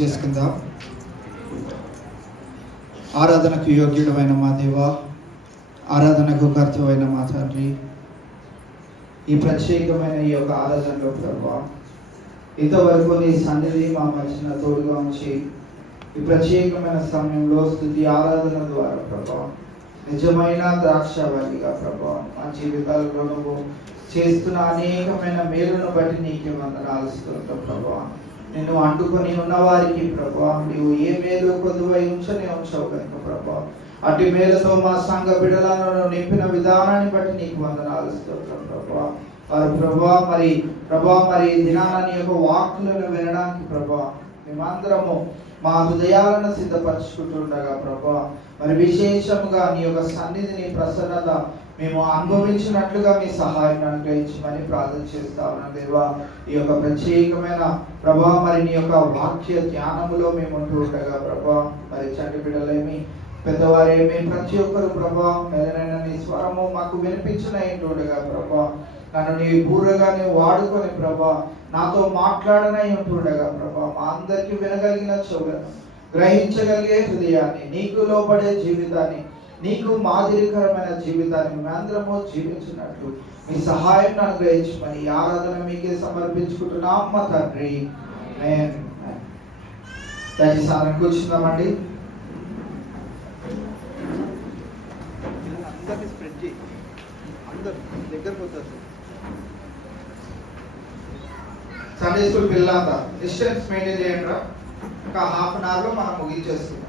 చేసుకుందాం. ఆరాధనకు యోగ్యుడమైన మా దేవ, ఆరాధనకు కర్తవైన మా తండ్రి, ఈ ప్రత్యేకమైన ఈ యొక్క ఆరాధనలో ప్రభువా ఇంతవరకు నీ సన్నిధి మా మధ్యన తోడుగా ఉంచి ఈ ప్రత్యేకమైన సమయంలో స్తుతి ఆరాధన ద్వారా ప్రభువా నిజమైన ద్రాక్షావళిగా ప్రభువా మా జీవితాలలో నువ్వు చేస్తున్న అనేకమైన మేలును బట్టి నీకే వందనాలు స్తోత్రం ప్రభువా. నిన్ను అంటుకొని ఉన్న వారికి ప్రభువా నీవు ఏ మేలు కొద్దువై ఉంచవు కనుక ప్రభువా అటు మేలుతో మా సంఘ బిడ్డలను నింపిన విధానాన్ని బట్టి నీకు వందనాలు స్తోత్రం ప్రభువా. వారు ప్రభా మరి దినాన నీ యొక్క వాక్కులను వినడానికి ప్రభా మేమందరము మా హృదయాలను సిద్ధపరచుకుంటుండగా ప్రభా మరి విశేషముగా నీ యొక్క సన్నిధిని ప్రసన్నత మేము అనుభవించినట్లుగా మీ సహాయం అనుగ్రహించమని ప్రార్థన చేస్తా ఉన్నాం దేవా. ఈ యొక్క ప్రత్యేకమైన ప్రభా మరి నీ యొక్క వాక్య ధ్యానములో మేము ఉంటూ ఉండగా ప్రభా మరి చంటి బిడ్డలేమి పెద్దవారేమి ప్రతి ఒక్కరు ప్రభా మెదనైన నీ స్వరము మాకు వినిపించనైంటుండగా ప్రభా నన్ను నీ బూరగా నీవు వాడుకొని ప్రభా నాతో మాట్లాడనై ఉంటుండగా ప్రభా మా అందరికీ వినగలిగిన చెవులను గ్రహించగలిగే హృదయాన్ని నీకు లోబడే జీవితాన్ని నీకు మాదిరికరమైన జీవితాన్ని మేమందరము జీవించినట్లు మీ సహాయం అనుగ్రహించమని ఆరాధన మీకే సమర్పించుకుంటున్నాం మా తండ్రి. దయచేసి కూర్చుందామండి. సండే స్కూల్ పిల్లలంతా డిస్టెన్స్ మెయింటైన్ చేయండి రా. ఒక హాఫ్ అన్ అవర్లో మనం ముగించేస్తున్నాం.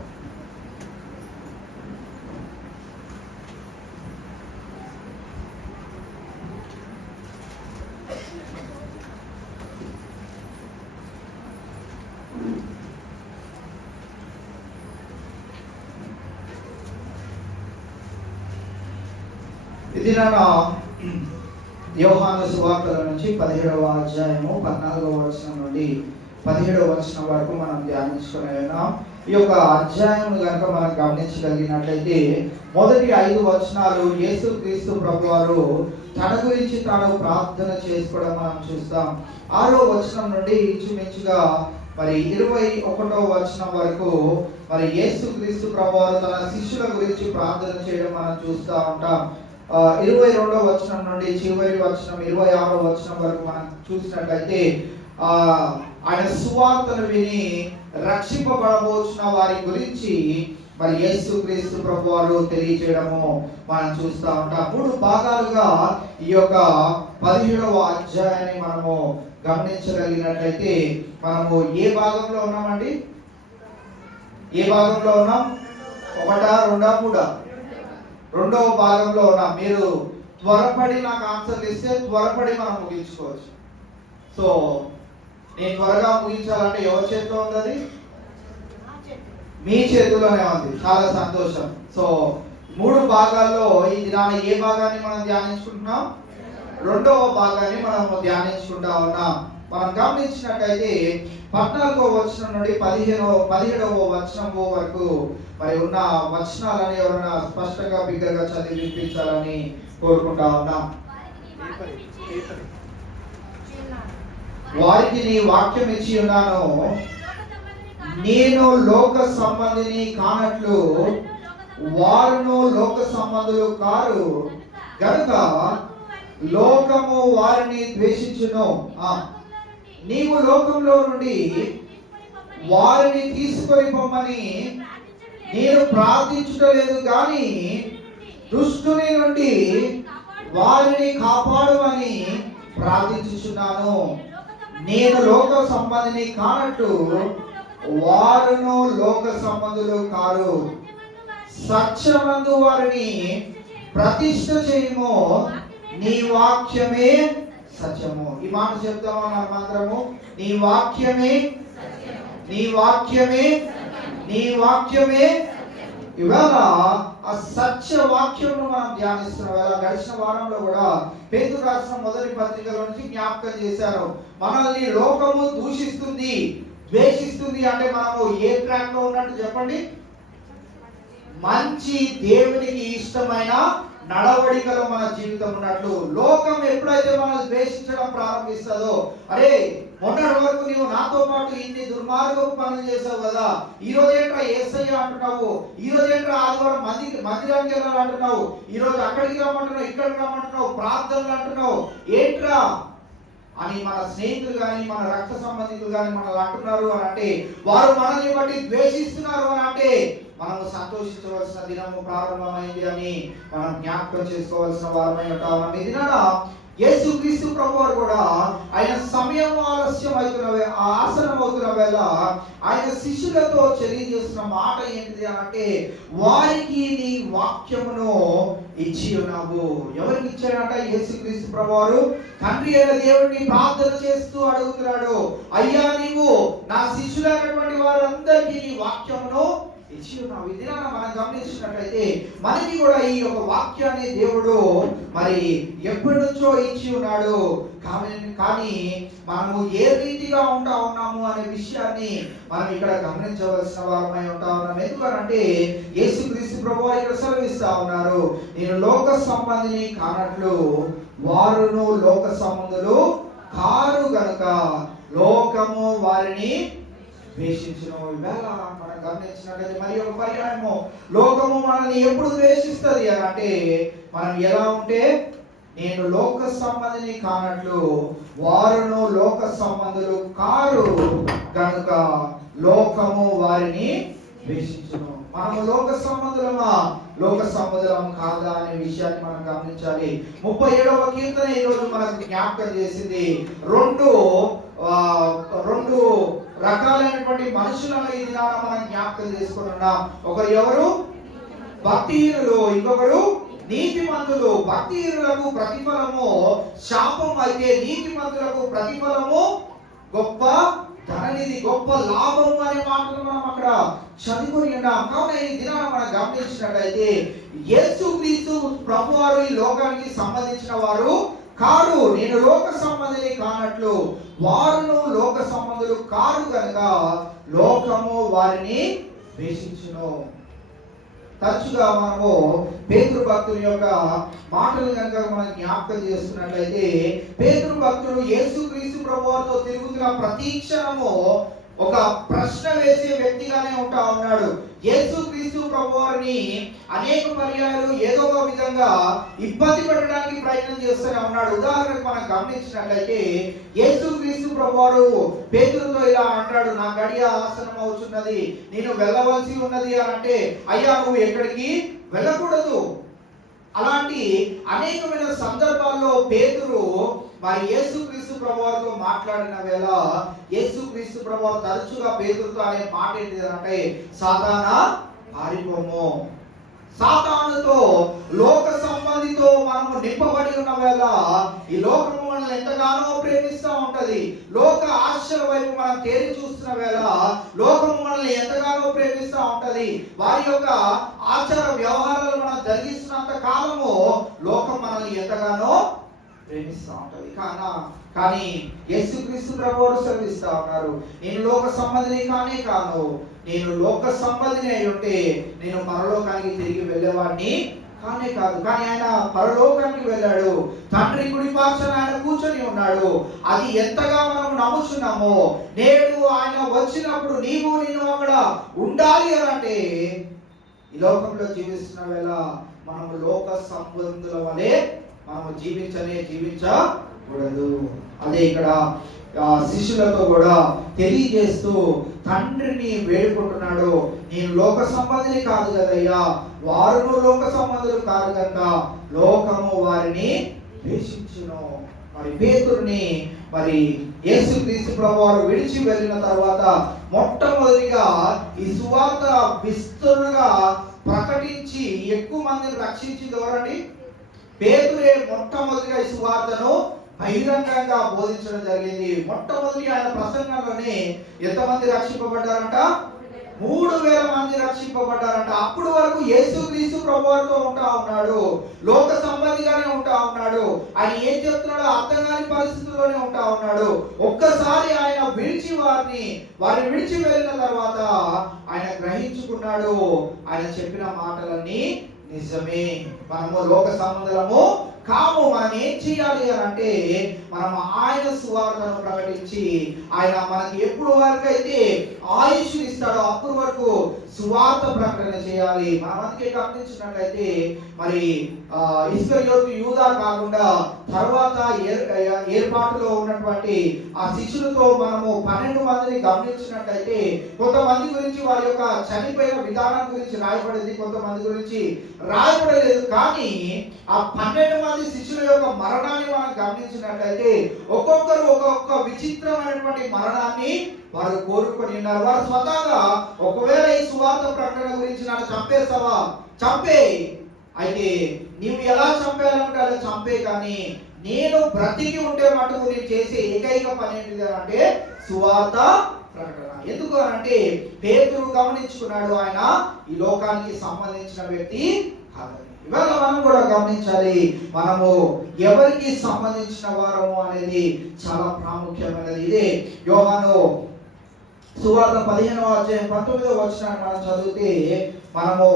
ఇది నా యోహాను సువార్తల నుంచి 17వ అధ్యాయము 14వ వచనం నుండి 17వ వచనం వరకు మనం ధ్యానించుకునే ఉన్నాం. ఈ యొక్క అధ్యాయం కనుక మనం గమనించగలిగినట్లయితే మొదటి 5 వచనాలు యేసుక్రీస్తు ప్రభువారు తన గురించి తాను ప్రార్థన చేసుకోవడం మనం చూస్తాం. 6వ వచనం నుండి ఇంచుమించుగా మరి 21వ వచనం వరకు మరి యేసుక్రీస్తు ప్రభువారు తన శిష్యుల గురించి ప్రార్థన చేయడం మనం చూస్తూ ఉంటాం. 22వ వచనం నుండి చివరి వచనం 26వ వచనం వరకు మనం చూసినట్లయితే ఆయన సువార్తను విని రక్షింపబడబోచున్న వారి గురించి మరి యేసుక్రీస్తు ప్రభువారు తెలియజేయడము మనం చూస్తూ ఉంటాం. 3 భాగాలుగా ఈ యొక్క 17వ అధ్యాయాన్ని మనము గమనించగలిగినట్లయితే మనము ఏ భాగంలో ఉన్నామండి? ఏ భాగంలో ఉన్నాం? 1, 2, 3 రెండవ భాగంలో ఉన్నాం. మీరు త్వరపడి నాకు ఆన్సర్లు ఇస్తే త్వరపడి మనం ముగించుకోవచ్చు. సో నేను త్వరగా ముగించాలంటే ఎవరి చేతిలో ఉంది? అది మీ చేతిలోనే ఉంది. చాలా సంతోషం. సో 3 భాగాల్లో ఈ దినాన ఏ భాగాన్ని మనం ధ్యానించుకుంటున్నాం? రెండవ భాగాన్ని మనం ధ్యానించుకుంటా ఉన్నాం. మనం గమనించినట్లయితే 14వ వచనం నుండి 17వ వచనం వరకు మరి ఉన్న వచనాలని ఎవరైనా స్పష్టంగా బిగ్గరగా చదివి వినిపించాలని కోరుకుంటా ఉన్నాం. వారికి నీ వాక్యం ఇచ్చి ఉన్నాను, నేను లోక సంబంధిని కానట్లు వారును లోక సంబంధులు కారు గనుక లోకము వారిని ద్వేషించును. నీవు లోకంలో నుండి వారిని తీసుకొని పొమ్మని నేను ప్రార్థించలేదు గాని దుష్టుని నుండి వారిని కాపాడమని ప్రార్థించుచున్నాను. నేను లోక సంబంధిని కానట్టు వారును లోక సంబంధులు కారు. సత్యమందు వారిని ప్రతిష్ఠ చేయము, నీ వాక్యమే సత్యము. ఈ మాట చెప్తామా మనమందరము? నీ వాక్యమే, నీ వాక్యమే, నీ వాక్యమే. ఇవాళ ఆ సత్య వాక్యమును మనం ధ్యానిస్తున్నాం. ఇలా గడిచిన వారంలో కూడా పేతురు రాసిన మొదటి పత్రికలో నుంచి జ్ఞాపకం చేశారు. మనల్ని లోకము దూషిస్తుంది, ద్వేషిస్తుంది అంటే మనము ఏ ట్రాక్ లో ఉన్నట్టు చెప్పండి? మంచి దేవునికి ఇష్టమైన నడవడికలో మన జీవితం ఉన్నట్లు. లోకం ఎప్పుడైతే మనల్ని ద్వేషించడం ప్రారంభిస్తుందో, అరే మొన్నటి వరకు నీవు నాతో పాటు ఇన్ని దుర్మార్గపు పనులు చేసావు కదా, ఈ రోజు ఏంట్రా యేసయ్య అంటున్నావు, ఈ రోజు ఏంట్రా ఆదివారం మందిరానికి వెళ్ళాలి అంటున్నావు, ఈ రోజు అక్కడికి రమ్మంటున్నావు, ఇక్కడికి రమ్మంటున్నావు, ప్రార్థనలు అంటున్నావు, ఏంట్రా అని మన స్నేహితులు కానీ మన రక్త సంబంధికులు కానీ మనల్ని అంటున్నారు అని అంటే, వారు మనల్ని బట్టి ద్వేషిస్తున్నారు అని అంటే, మనము సంతోషించవలసిన దినము ప్రారంభమైంది అని మనం జ్ఞాపకం చేసుకోవాల్సిన వారమై ఉంటాం. ఈ దినాన యేసుక్రీస్తు ప్రభువారు కూడా ఆయన సమయం ఆలస్యం ఆసనం అవుతున్న వేళ ఆయన శిష్యులతో తెలియజేస్తున్న మాట ఏంటిది అంటే, వారికి నీ వాక్యమును ఇచ్చి ఉన్నావు. ఎవరికి ఇచ్చాడంట? యేసుక్రీస్తు ప్రభువారు తండ్రి అయిన దేవుడిని ప్రార్థన చేస్తూ అడుగుతున్నాడు, అయ్యా నీవు నా శిష్యులైనటువంటి వారందరికీ నీ వాక్యమును ఇచ్చి ఉన్నావు. ఈ దినాన మనం గమనించినట్లయితే మనకి కూడా ఈ యొక్క వాక్యాన్ని దేవుడు మరి ఎప్పటి నుంచో ఇచ్చి ఉన్నాడు. కానీ మనము ఏ రీతిగా ఉంటా ఉన్నాము అనే విషయాన్ని మనం ఇక్కడ గమనించవలసిన వారమై ఉంటా ఉన్నాం. ఎందుకంటే యేసుక్రీస్తు ప్రభువు ఇక్కడ సెలవిస్తా ఉన్నారు, నేను లోక సంబంధిని కానట్లు వారును లోక సంబంధులు కారు గనుక లోకము వారిని ద్వేషించును. ఈవేళ మనం గమనించినట్లయితే మరి ఒక పర్యాయము లోకము మనల్ని ఎప్పుడు ద్వేషిస్తుంది అని అంటే, మనం ఎలా ఉంటే నేను లోక సంబంధిని కానట్లు వారును లోక సంబంధులు కారు కనుక లోకము వారిని ద్వేషించును. మనము లోక సంబంధులమా లోక సంబంధులం కాదా అనే విషయాన్ని మనం గమనించాలి. 37వ కీర్తన ఈ రోజు మనకు జ్ఞాపకం చేసింది. రెండు రకాలైనటువంటి మనుషులను ఈ దినాన మనం జ్ఞాపకం చేసుకుని ఉన్నాం. ఒకరు ఎవరు? భక్తిహీనులు, ఇంకొకరు నీతిమంతులు. భక్తిహీనులకు ప్రతిఫలము శాపం అయితే నీతిమంతులకు ప్రతిఫలము గొప్ప ధననిధి, గొప్ప లాభము అనే మాటలు మనం అక్కడ చదువుకొని ఉన్నాం. కావున ఈ దినాన మనం గమనించినట్లయితే యేసుక్రీస్తు ప్రభువారు ఈ లోకానికి సంబంధించిన వారు కారు. నేను లోక సంబంధిని కానట్లు వారును లోక సంబంధులు కారు కనుక లోకము వారిని ద్వేషించును. తరచుగా మనము పేతురు భక్తుని యొక్క మాటలు కనుక మనం జ్ఞాపకం చేస్తున్నట్లయితే, పేతురు భక్తుడు యేసుక్రీస్తు ప్రభువుతో తిరుగుతున్న ప్రతి క్షణము ఒక ప్రశ్న వేసే వ్యక్తిగానే ఉంటా ఉన్నాడు. యేసుక్రీస్తు ప్రభువారిని అనేక పర్యాయాలు ఏదో ఒక విధంగా ఇబ్బంది పెట్టడానికి ప్రయత్నం చేస్తూనే ఉన్నాడు. ఉదాహరణకు మనం గమనించినట్లయితే యేసుక్రీస్తు ప్రభువారు పేతురుతో ఇలా అంటాడు, నా గడియ ఆసనం అవుతున్నది, నేను వెళ్ళవలసి ఉన్నది అని అంటే, అయ్యా నువ్వు ఎక్కడికి వెళ్ళకూడదు. అలాంటి అనేకమైన సందర్భాల్లో పేతురు మరి యేసుక్రీస్తు ప్రభువుతో మాట్లాడిన వేళ యేసుక్రీస్తు ప్రభువు తరచుగా పేతురుతో అనే మాట ఏంటిదంటే, సాతానా పారిపోము. సాతానుతో లోక సంబంధితో మనము నింపబడి ఉన్న వేళ ఈ లోకము మనల్ని ఎంతగానో ప్రేమిస్తూ ఉంటది. లోక ఆశల వైపు మనం తేరి చూస్తున్న వేళ లోకము మనల్ని ఎంతగానో ప్రేమిస్తూ ఉంటది. వారి యొక్క ఆచార వ్యవహారాలు మనం జరిగిస్తున్నంత కాలము లోకం మనల్ని ఎంతగానో ప్రేమిస్తూ ఉంటది. కానీ యేసుక్రీస్తు ప్రభువు సెలవిస్తా ఉన్నారు, నేను లోక సంబంధిని కానే కాను, నేను లోక సంబంధిని అయి ఉంటే నేను పరలోకానికి తిరిగి వెళ్ళేవాడిని కానే కాదు. కానీ ఆయన పరలోకానికి వెళ్ళాడు, తండ్రి కుడి పక్షాన ఆయన కూర్చొని ఉన్నాడు. అది ఎంతగా మనం నమ్ముచున్నామో, నేడు ఆయన వచ్చినప్పుడు నీవు నేను అక్కడ ఉండాలి అని అంటే, ఈ లోకంలో జీవిస్తున్న వేళ మనము లోక సంబంధుల వలె మనము జీవించకూడదు. అదే ఇక్కడ శిష్యులతో కూడా తెలియజేస్తూ తండ్రిని వేడుకుంటున్నాడు, నేను లోక సంబంధిని కాదు కదయ్యా, వారును లోక సంబంధులు కాదు కనుక లోకము వారిని ద్వేషించును. మరి పేతురుని మరి యేసుక్రీస్తు ప్రభువారు విడిచి వెళ్ళిన తర్వాత మొట్టమొదటిగా ఈ సువార్త విస్తృతంగా ప్రకటించి ఎక్కువ మందిని రక్షించింది ఎవరండి? పేతురే మొట్టమొదటిగా ఈ సువార్తను బహిరంగంగా బోధించడం జరిగింది. మొట్టమొదటి ఆయన ప్రసంగంలోనే ఎంతమంది రక్షింపబడ్డారంట? 3000 మంది రక్షింపబడ్డారంట. అప్పుడు వరకు యేసుక్రీస్తు ప్రభువుతో ఉంటా ఉన్నాడు, లోక సంబంధిగానే ఉంటా ఉన్నాడు. ఆయన ఏం చెప్తున్నాడో అర్థం కాని పరిస్థితుల్లోనే ఉంటా ఉన్నాడు. ఒక్కసారి ఆయన వారిని విడిచి వెళ్ళిన తర్వాత ఆయన గ్రహించుకున్నాడు, ఆయన చెప్పిన మాటలన్నీ నిజమే, మనము లోక సంబంధులము కాము. మనం ఏం చేయాలి అని అంటే మనం ఆయన సువార్తను ప్రకటించి ఆయన మనకి ఎప్పుడు వరకు అయితే ఆయుష్ ఇస్తాడో అప్పుడు వరకు సువార్త ప్రకటన చేయాలి. మనం అందుకే గమనించినట్లయితే మరి ఇస్కరియోతు యూదా కాకుండా తర్వాత ఏర్పాటులో ఉన్నటువంటి ఆ శిష్యులతో మనము 12 మందిని గమనించినట్లయితే కొంతమంది గురించి వారి యొక్క చనిపోయిన విధానం గురించి రాయబడింది, కొంతమంది గురించి రాయబడలేదు. కానీ ఆ 12 మంది శిష్యుల యొక్క మరణాన్ని మనం గమనించినట్లయితే ఒక్కొక్కరు ఒక్కొక్క విచిత్రమైనటువంటి మరణాన్ని వారు కోరుకొని ఉన్నారు. వారు స్వతహాగా ఒకవేళ ఈ సువార్త ప్రకటన గురించి నన్ను చంపేస్తావా, చంపే, అయితే నీవు ఎలా చంపేయాలంటే అలా చంపే, కానీ నేను బ్రతికి ఉంటే మటుకు నేను చేసే ఏకైక పని ఏంటిది అంటే సువార్త ప్రకటన. ఎందుకు అంటే పేతురు గమనించుకున్నాడు, ఆయన ఈ లోకానికి సంబంధించిన వ్యక్తి కాదని. ఇవాళ మనం కూడా గమనించాలి, మనము ఎవరికి సంబంధించిన వారము అనేది చాలా ప్రాముఖ్యమైనది. ఇదే యోహాను సువార్త 15వ అధ్యాయం 19వ వచనాన్ని మనం చదివితే మనము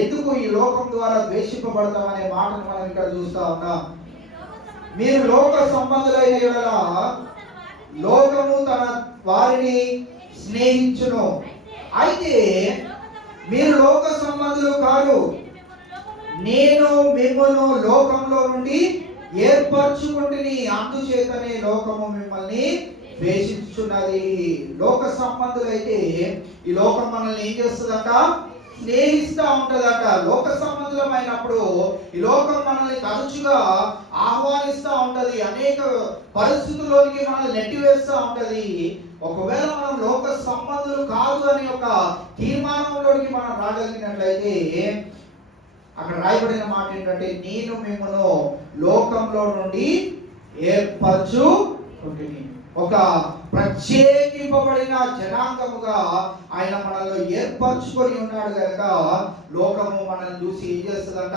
ఎందుకు ఈ లోకం ద్వారా ద్వేషింపబడతాం అనే మాటను మనం ఇక్కడ చూస్తా ఉన్నాం. మీరు లోక సంబంధులైన యెడల లోకము తన వారిని స్నేహించును, అయితే మీరు లోక సంబంధులు కాదు, నేను మిమ్మల్ని లోకంలో నుండి ఏర్పరచుకుంటుని, అందుచేతనే లోకము మిమ్మల్ని ద్వేషించుచున్నది. లోక సంబంధులైతే ఈ లోకం మనల్ని ఏం చేస్తుందట, స్నేహిస్తూ ఉంటదట. లోక సంబంధులమైనప్పుడు ఈ లోకం మనల్ని తరచుగా ఆహ్వానిస్తూ ఉంటది, అనేక పరిస్థితుల్లోనికి మనల్ని నెట్టివేస్తూ ఉంటది. ఒకవేళ మనం లోక సంబంధులు కాదు అనే ఒక తీర్మానంలోకి మనం రాగలిగినట్లయితే అక్కడ రాయబడిన మాట ఏంటంటే నేను మిమ్మల్ని లోకంలో నుండి ఏర్పరచుకుంటుని. ఒక ప్రత్యేకింపబడిన జనాంగముగా ఆయన మనలో ఏర్పరచుకొని ఉన్నాడు కనుక లోకము మనల్ని చూసి ఏం చేస్తుందంట,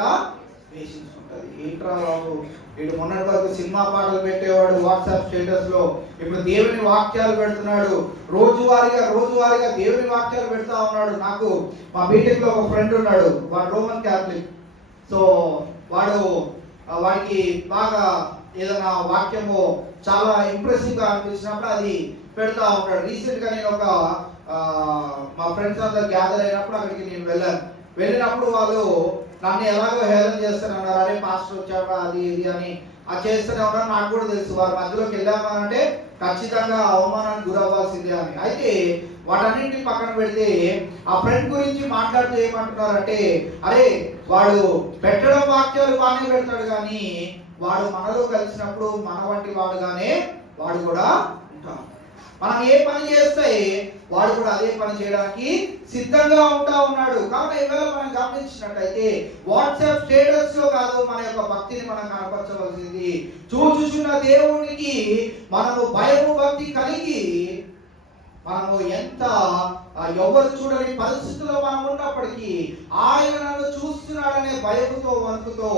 ద్వేషించుకుంటది. ఏంట్రా బాబు, ఇటు మొన్నటి వరకు సినిమా పాటలు పెట్టేవాడు వాట్సాప్ స్టేటస్ లో, ఇప్పుడు దేవుని వాక్యాలు పెడుతున్నాడు. రోజువారీగా దేవుని వాక్యాలు పెడతా ఉన్నాడు. నాకు మా బీటెక్ లో ఒక ఫ్రెండ్ ఉన్నాడు, వాడు రోమన్ క్యాథలిక్. సో వాడికి బాగా ఏదైనా వాక్యము చాలా ఇంప్రెసివ్ గా అనిపించినప్పుడు అది పెడతా ఉంటాడు. రీసెంట్ గా నేను ఒక మా ఫ్రెండ్స్ అందరు గ్యాదర్ అయినప్పుడు అక్కడికి నేను వెళ్ళినప్పుడు వాళ్ళు నన్ను ఎలాగో హేళన చేస్తానన్నారు. అరే పాస్టర్ వచ్చావా, అది ఇది అని అది చేస్తూనే ఉన్నారు. నాకు కూడా తెలుసు వారి మధ్యలోకి వెళ్ళామంటే ఖచ్చితంగా అవమానానికి గురవ్వాల్సిందే అని. అయితే వాటన్నింటిని పక్కన పెడితే ఆ ఫ్రెండ్ గురించి మాట్లాడుతూ ఏమంటున్నారంటే, అరే వాడు పెట్టడం వాక్యాలు బాగానే పెడతాడు, కానీ వాడు మనలో కలిసినప్పుడు మన వంటి వాడుగానే వాడు కూడా ఉంటాడు. మనం ఏ పని చేస్తే వాడు కూడా అదే పని చేయడానికి సిద్ధంగా ఉంటా ఉన్నాడు. కాబట్టి ఇవాళ మనం గమనించినట్లయితే వాట్సాప్ స్టేటస్ లో కాదు మన యొక్క భక్తిని మనం కనపరచవలసింది. చూచుచున్న దేవునికి మనము భయము భక్తి కలిగి మనము ఎంత ఎవరు చూడని పరిస్థితుల్లో మనం ఉన్నప్పటికీ ఆయన నన్ను చూస్తున్నాడనే భయముతో వణుకుతో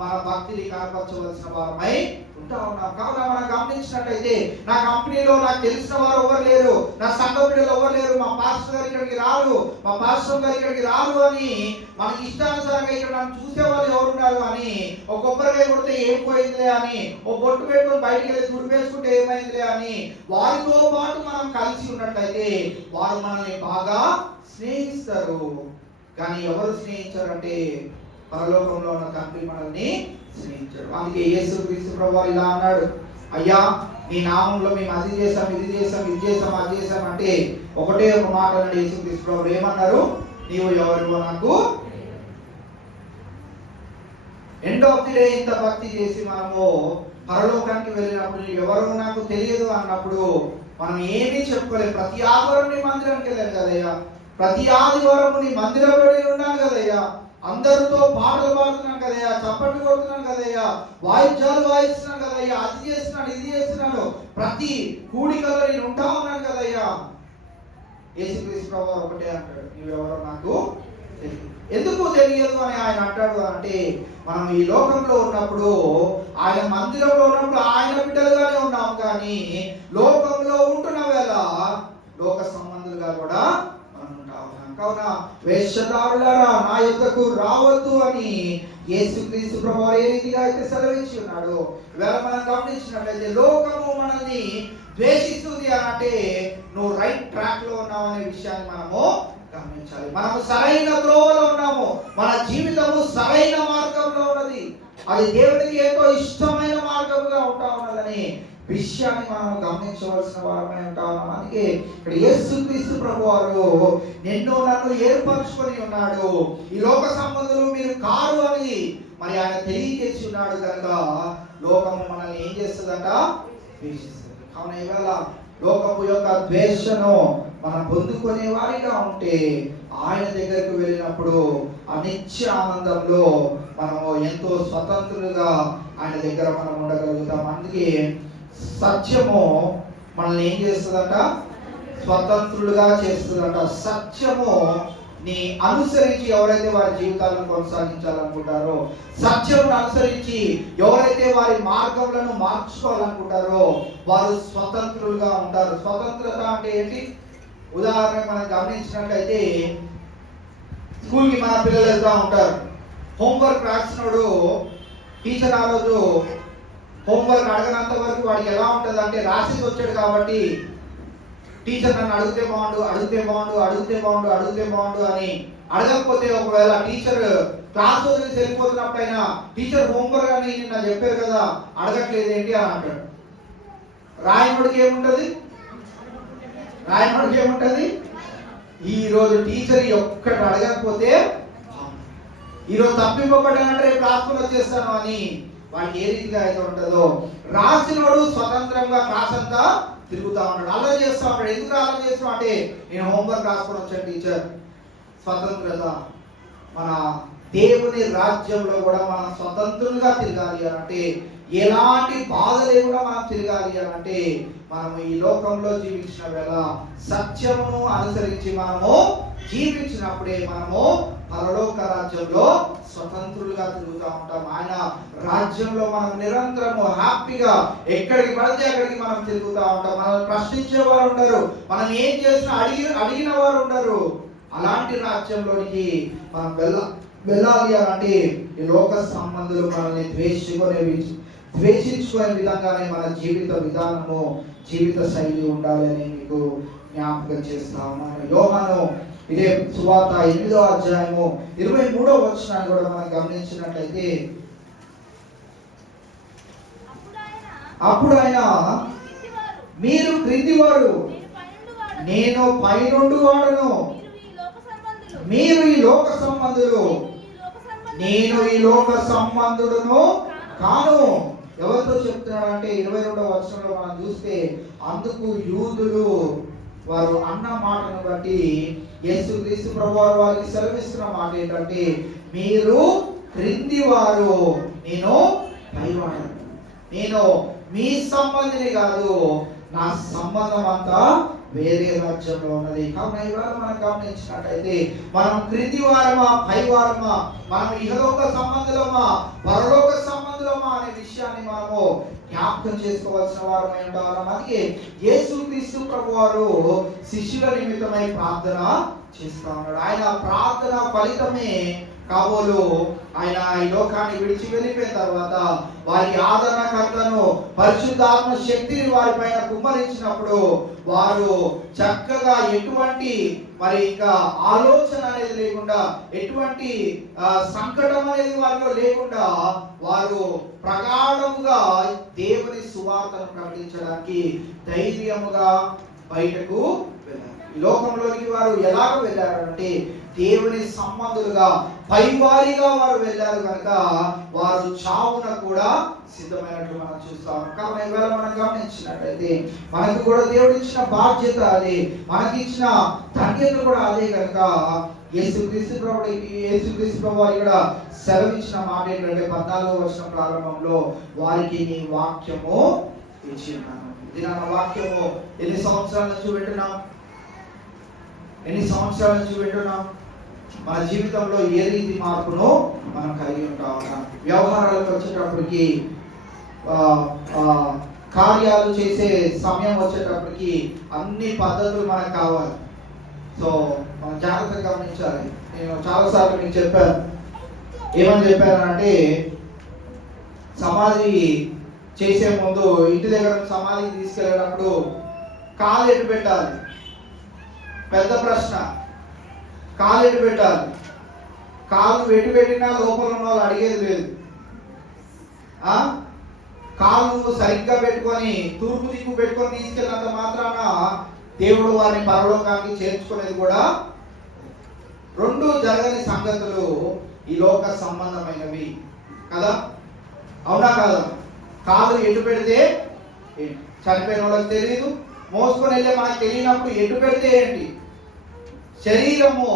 మన భక్తిని కనపరచవలసిన వారమై ఉంటా ఉన్నాం. కావున మనం గమనించినట్లయితే నా కంపెనీలో నాకు తెలిసిన వారు ఎవరు లేరు, నా సంఘ బిడ్డలు ఎవరు లేరు, మా పాస్టర్ గారు ఇక్కడికి రారు, మా పాస్టర్ గారు ఇక్కడికి రారు అని మనకి ఇష్టానుసారంగా ఇక్కడ నన్ను చూసే వాళ్ళు ఎవరున్నారు అని, ఒక కొబ్బరికాయ కొడితే ఏం పోయిందిలే అని, ఓ బొట్టు పెట్టుకొని బయటికి వెళ్ళి దుడిపేసుకుంటే ఏమైందిలే అని వారితో పాటు మనం కలిసి ఉన్నట్లయితే వారు మనల్ని బాగా స్నేహిస్తారు. కానీ ఎవరు స్నేహించారంటే పరలోకంలో ఉన్న తండ్రి మనల్ని స్నేహించాడు. అందుకే యేసుక్రీస్తు ప్రభువు ఇలా అన్నాడు, అయ్యా నీ నామంలో మేము అది చేసాం, ఇది చేసాం, ఇది చేసాం, అది చేసాం అంటే ఒకటే ఒక మాట అన్నాడు యేసుక్రీస్తు ప్రభువు. ఏమన్నారు? నీవు ఎవరివో నాకు. ఎండ్ ఆఫ్ ది డే ఇంత భక్తి చేసి మనము పరలోకానికి వెళ్ళినప్పుడు ఎవరో నాకు తెలియదు అన్నప్పుడు మనం ఏమీ చెప్పుకోలేము. ప్రతి ఆదివారం నీ మందిరానికి వెళ్ళాను కదయ్యా, ప్రతి ఆదివారం నీ మందిరంలో నేను ఉన్నాను కదయ్యా, అందరితో పాటలు పాడుతున్నాను కదయ్యా, చప్పట్లు కొడుతున్నాను కదయ్యా, వాయిద్యాలు వాయిస్తున్నాను కదయ్యా, అది చేస్తున్నాను, ఇది చేస్తున్నాను, ప్రతి కూడికలో నేను ఉంటా ఉన్నాను కదయ్యా. యేసుక్రీస్తు ప్రభువు ఒకటే అంటాడు, నువ్వెవరో నాకు తెలియదు. ఎందుకు తెలియదు అని ఆయన అంటాడు అంటే మనం ఈ లోకంలో ఉన్నప్పుడు ఆయన మందిరంలో ఉన్నప్పుడు ఆయన బిడ్డలుగానే ఉన్నాం, కానీ లోకంలో ఉంటున్న వేళ లోక సంబంధులుగా కూడా మనం ఉంటాం. కావున వేషధారులారా నా యొద్దకు రావద్దు అని యేసుక్రీస్తు ప్రభువారు ఏ రీతిగా అయితే సెలవించి ఉన్నాడు. ఇవాళ మనం గమనించినట్లయితే లోకము మనల్ని ద్వేషిస్తుంది అని అంటే నువ్వు రైట్ ట్రాక్ లో ఉన్నావు అనే విషయాన్ని మనము గమనించాలి. మనము సరైన త్రోవలో ఉన్నాము, మన జీవితము సరైన మార్గంలో ఉన్నది, అది దేవునికి ఎంతో ఇష్టమైన మార్గముగా ఉంటా ఉన్నదని విషయాన్ని మనం గమనించవలసిన వారమై ఉంటా ఉన్నాం. అందుకే ఇక్కడ యేసుక్రీస్తు ప్రభువారు నిన్ను నన్ను ఏర్పరచుకొని ఉన్నాడు. ఈ లోక సంబంధులు మీరు కారు అని మరి ఆయన తెలియజేసి ఉన్నాడు కనుక లోకము మనల్ని ఏం చేస్తుందట? ద్వేషిస్తుంది. కావున ఇవాళ లోకము యొక్క ద్వేషను మనం పొందుకునే వారిగా ఉంటే ఆయన దగ్గరకు వెళ్ళినప్పుడు ఆ నిత్య ఆనందంలో మనము ఎంతో స్వతంత్రులుగా ఆయన దగ్గర మనం ఉండగలుగుతాం. అందుకే సత్యము మనల్ని ఏం చేస్తుందంట? స్వతంత్రులుగా చేస్తుందంట. సత్యము ని అనుసరించి ఎవరైతే వారి జీవితాలను కొనసాగించాలనుకుంటారో, సత్యమును అనుసరించి ఎవరైతే వారి మార్గములను మార్చుకోవాలనుకుంటారో వారు స్వతంత్రులుగా ఉంటారు. స్వతంత్రత అంటే ఏంటి? ఉదాహరణ మనం గమనించినట్లయితే స్కూల్కి మన పిల్లలు వెళ్తూ ఉంటారు. హోంవర్క్ రాసినోడు టీచర్ ఆ రోజు హోంవర్క్ అడగనంత వరకు వాడికి ఎలా ఉంటుంది అంటే రాసేసి వచ్చాడు కాబట్టి టీచర్ నన్ను అడిగితే బాగుండు అడిగితే బాగుండు అడిగితే బాగుండు అడిగితే బాగుండు అని అడగకపోతే ఒకవేళ టీచర్ క్లాస్ వదిలేసి వెళ్ళిపోతున్నప్పుడైనా టీచర్ హోంవర్క్ అని నిన్న చెప్పారు కదా అడగట్లేదు ఏంటి అని అంటాడు. రాయనుడికి ఏముంటది? రాయనుడికి ఏముంటది? ఈ రోజు టీచర్ ఒక్కటి అడగకపోతే ఈరోజు తప్పిపోబడ్డానంటే రేపు రాసుకొని వచ్చేస్తాను అని వాడికి ఏ రీతిగా అయితే ఉంటుందో, రాసినోడు స్వతంత్రంగా క్లాస్ అంతా తిరుగుతా ఉంటాడు, అల్లరి చేస్తూ ఉంటాడు. ఎందుకు అల్లరి చేస్తాం అంటే నేను హోంవర్క్ రాసుకొని వచ్చాను టీచర్. స్వతంత్రత. మన దేవుని రాజ్యంలో కూడా మనం స్వతంత్రులుగా తిరగాలి అని అంటే, ఎలాంటి బాధ లేకుండా మనం తిరగాలి అని అంటే మనము ఈ లోకంలో జీవించిన వేళ సత్యమును అనుసరించి మనము జీవించినప్పుడే మనము పరలోక రాజ్యంలో స్వతంత్రులుగా తిరుగుతూ ఉంటాం. ఆయన రాజ్యంలో మనం నిరంతరము హ్యాపీగా ఎక్కడికి పడితే అక్కడికి మనం తిరుగుతూ ఉంటాం. మనల్ని ప్రశ్నించే వారు ఉండరు, మనం ఏం చేసినా అడిగిన వారు ఉండరు. అలాంటి రాజ్యంలోనికి మనం వెళ్ళాలి అంటే ఈ లోక సంబంధులు మనల్ని ద్వేషించుకునే విధంగానే మన జీవిత విధానము జీవిత శైలి ఉండాలి అని మీకు జ్ఞాపకం చేస్తా ఉన్నాను. యోహాను ఇదే సువార్త 8వ అధ్యాయము 23వ వచనాన్ని కూడా మనం గమనించినట్లయితే, అప్పుడు ఆయన మీరు క్రిందివారు నేను పైనుండి వాడను, మీరు ఈ లోక సంబంధులు నేను ఈ లోక సంబంధుడును కాను. ఎవరితో చెప్తున్నాడు అంటే 22వ వచనంలో మనం చూస్తే, అందుకు యూదులు వారు అన్న మాటను బట్టి యేసుక్రీస్తు ప్రభువారు వారికి సెలవిస్తున్న మాట ఏంటంటే, మీరు క్రింది వారు నేను పైవాడు, నేను మీ సంబంధిని కాదు, నా సంబంధం అంతా వేరే రాజ్యంలో ఉన్నది. కావున ఇవాళ మనం గమనించినట్టయితే మనం క్రింది వారమా పై వారమా, మనం ఇహలోక సంబంధులమా పరలోక సంబంధులమా అనే విషయాన్ని మనము జ్ఞాపకం చేసుకోవాల్సిన వారమై ఉండాలి. అందుకే యేసుక్రీస్తు ప్రభువారు శిష్యుల నిమిత్తమై ప్రార్థన చేస్తా ఉన్నాడు. ఆయన ప్రార్థన ఫలితమే కాబోలు ఆయన ఈ లోకాన్ని విడిచి వెళ్ళిపోయిన తర్వాత వారికి ఆదరణకర్తను పరిశుద్ధాత్మ శక్తిని వారి పైన కుమ్మరించినప్పుడు వారు చక్కగా ఎటువంటి మరి ఇంకా ఆలోచన అనేది లేకుండా, ఎటువంటి సంకటం అనేది వారిలో లేకుండా వారు ప్రగాఢముగా దేవుని సువార్తను ప్రకటించడానికి ధైర్యముగా బయటకు వెళ్ళారు. ఈ లోకంలోనికి వారు ఎలాగ వెళ్ళారంటే దేవుని సంబంధులుగా పైవారిగా వారు వెళ్ళారు కనుక వారు చావున కూడా సిద్ధమైనట్లు మనం చూస్తాం. కాబట్టి ఇవాళ మనం గమనించినట్లయితే మనకు కూడా దేవుడు ఇచ్చిన బాధ్యత అదే, మనకి ఇచ్చిన ధన్యత కూడా అదే కనుక యేసుక్రీస్తు ప్రభు వారు కూడా సెలవిచ్చిన మాట ఏంటంటే 14వ వచనం ప్రారంభంలో వారికి నీ వాక్యము ఇచ్చి ఉన్నాను. ఇది నా వాక్యము ఎన్ని సంవత్సరాల నుంచి వింటున్నాం? మన జీవితంలో ఏ రీతి మార్పును మనం కలిగి ఉంటాం. వ్యవహారాలకు వచ్చేటప్పటికి, కార్యాలు చేసే సమయం వచ్చేటప్పటికి అన్ని పద్ధతులు మనకు కావాలి. సో మనం జాగ్రత్తగా గమనించాలి. నేను చాలాసార్లు మీకు చెప్పాను, ఏమని చెప్పానంటే సమాధి చేసే ముందు ఇంటి దగ్గర సమాధికి తీసుకెళ్ళేటప్పుడు కాలు ఎటు పెట్టాలి, పెద్ద ప్రశ్న. కాలు ఎటు పెట్టాలి? కాలు ఎటు పెట్టినా లోపల ఉన్న వాళ్ళు అడిగేది లేదు. కాలు సరిగ్గా పెట్టుకొని తూర్పు దిక్కు పెట్టుకొని తీసుకెళ్ళినంత మాత్రాన దేవుడు వారిని పరలోకానికి చేర్చుకునేది కూడా. రెండు జరగని సంగతులు ఈ లోక సంబంధమైనవి కదా, అవునా కాదా? కాలు ఎటు పెడితే చనిపోయిన వాళ్ళకి తెలియదు, మోసుకొని వెళ్ళే మనకు తెలియనప్పుడు ఎటు పెడితే ఏంటి? శరీరము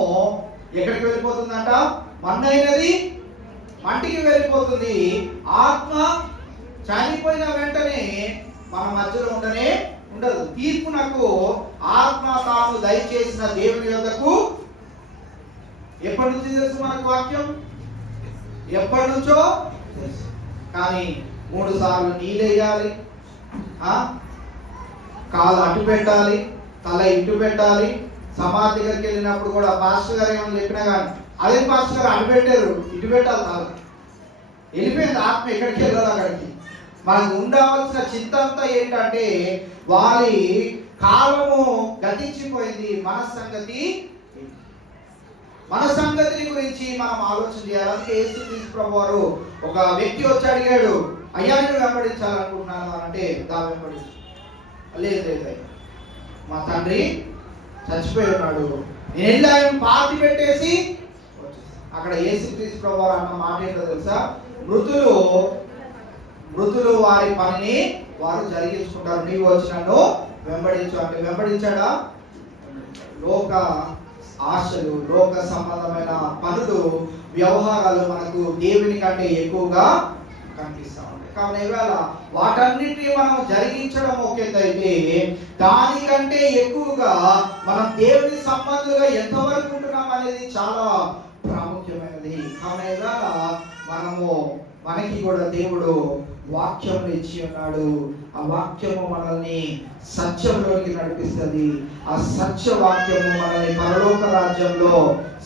ఎక్కడికి వెళ్ళిపోతుందంట? మన్నైనది మంటికి వెళ్ళిపోతుంది. ఆత్మ చనిపోయిన వెంటనే మన మధ్యలో ఉండదు. తీర్పునకు ఆత్మ తాను దయచేసిన దేవుని యొద్దకు ఎప్పటి నుంచి తెలుసు మనకు వాక్యం? ఎప్పటి నుంచో తెలుసు. కానీ 3 సార్లు నీళ్ళేయాలి, కాలు అటు పెట్టాలి, తల ఇటు పెట్టాలి. సమాధి దగ్గరికి వెళ్ళినప్పుడు కూడా పాస్టర్ గారు ఏమని చెప్పినా కానీ అదే పాస్టర్ గారు అటు పెట్టారు, ఇటు పెట్టాలి. తల వెళ్ళిపోయింది, ఆత్మ ఎక్కడికి వెళ్ళాలి అక్కడికి. మనకు ఉండవలసిన చింత అంతా ఏంటంటే వారి కాలము గతించిపోయింది, మన సంగతిని గురించి మనం ఆలోచన చేయాలి. అందుకే యేసుక్రీస్తు ప్రభువారు ఒక వ్యక్తి వచ్చి అడిగాడు, అయ్యా నేను వెంబడించాలనుకుంటున్నాను అంటే, దా వెంబడించు. లేదు మా తండ్రి చచ్చిపోయి ఉన్నాడు, నేను వెళ్ళి ఆయన పాతి పెట్టేసి అక్కడ యేసుక్రీస్తు ప్రభువారు అన్న మాట ఏంటో తెలుసా? మృతులు వారి పనిని వారు జరిగించుకుంటారు, నీవు వచ్చి నన్ను వెంబడించు అంటే వెంబడించాడా? లోక ఆశలు, లోక సంబంధమైన పనులు, వ్యవహారాలు మనకు దేవుని కంటే ఎక్కువగా కనిపిస్తా ఉంటాయి. కావున ఇవాళ వాటన్నిటిని మనం జరిగించడం ఒక ఎత్తు అయితే, దానికంటే ఎక్కువగా మనం దేవుని సంబంధులుగా ఎంతవరకు ఉంటున్నాం అనేది చాలా ప్రాముఖ్యమైనది. కావున ఇవాళ మనకి కూడా దేవుడు వాక్యం ఇచ్చి ఉన్నాడు. ఆ వాక్యము మనల్ని సత్యంలోకి నడిపిస్తుంది. ఆ సత్య వాక్యము మనల్ని పరలోక రాజ్యంలో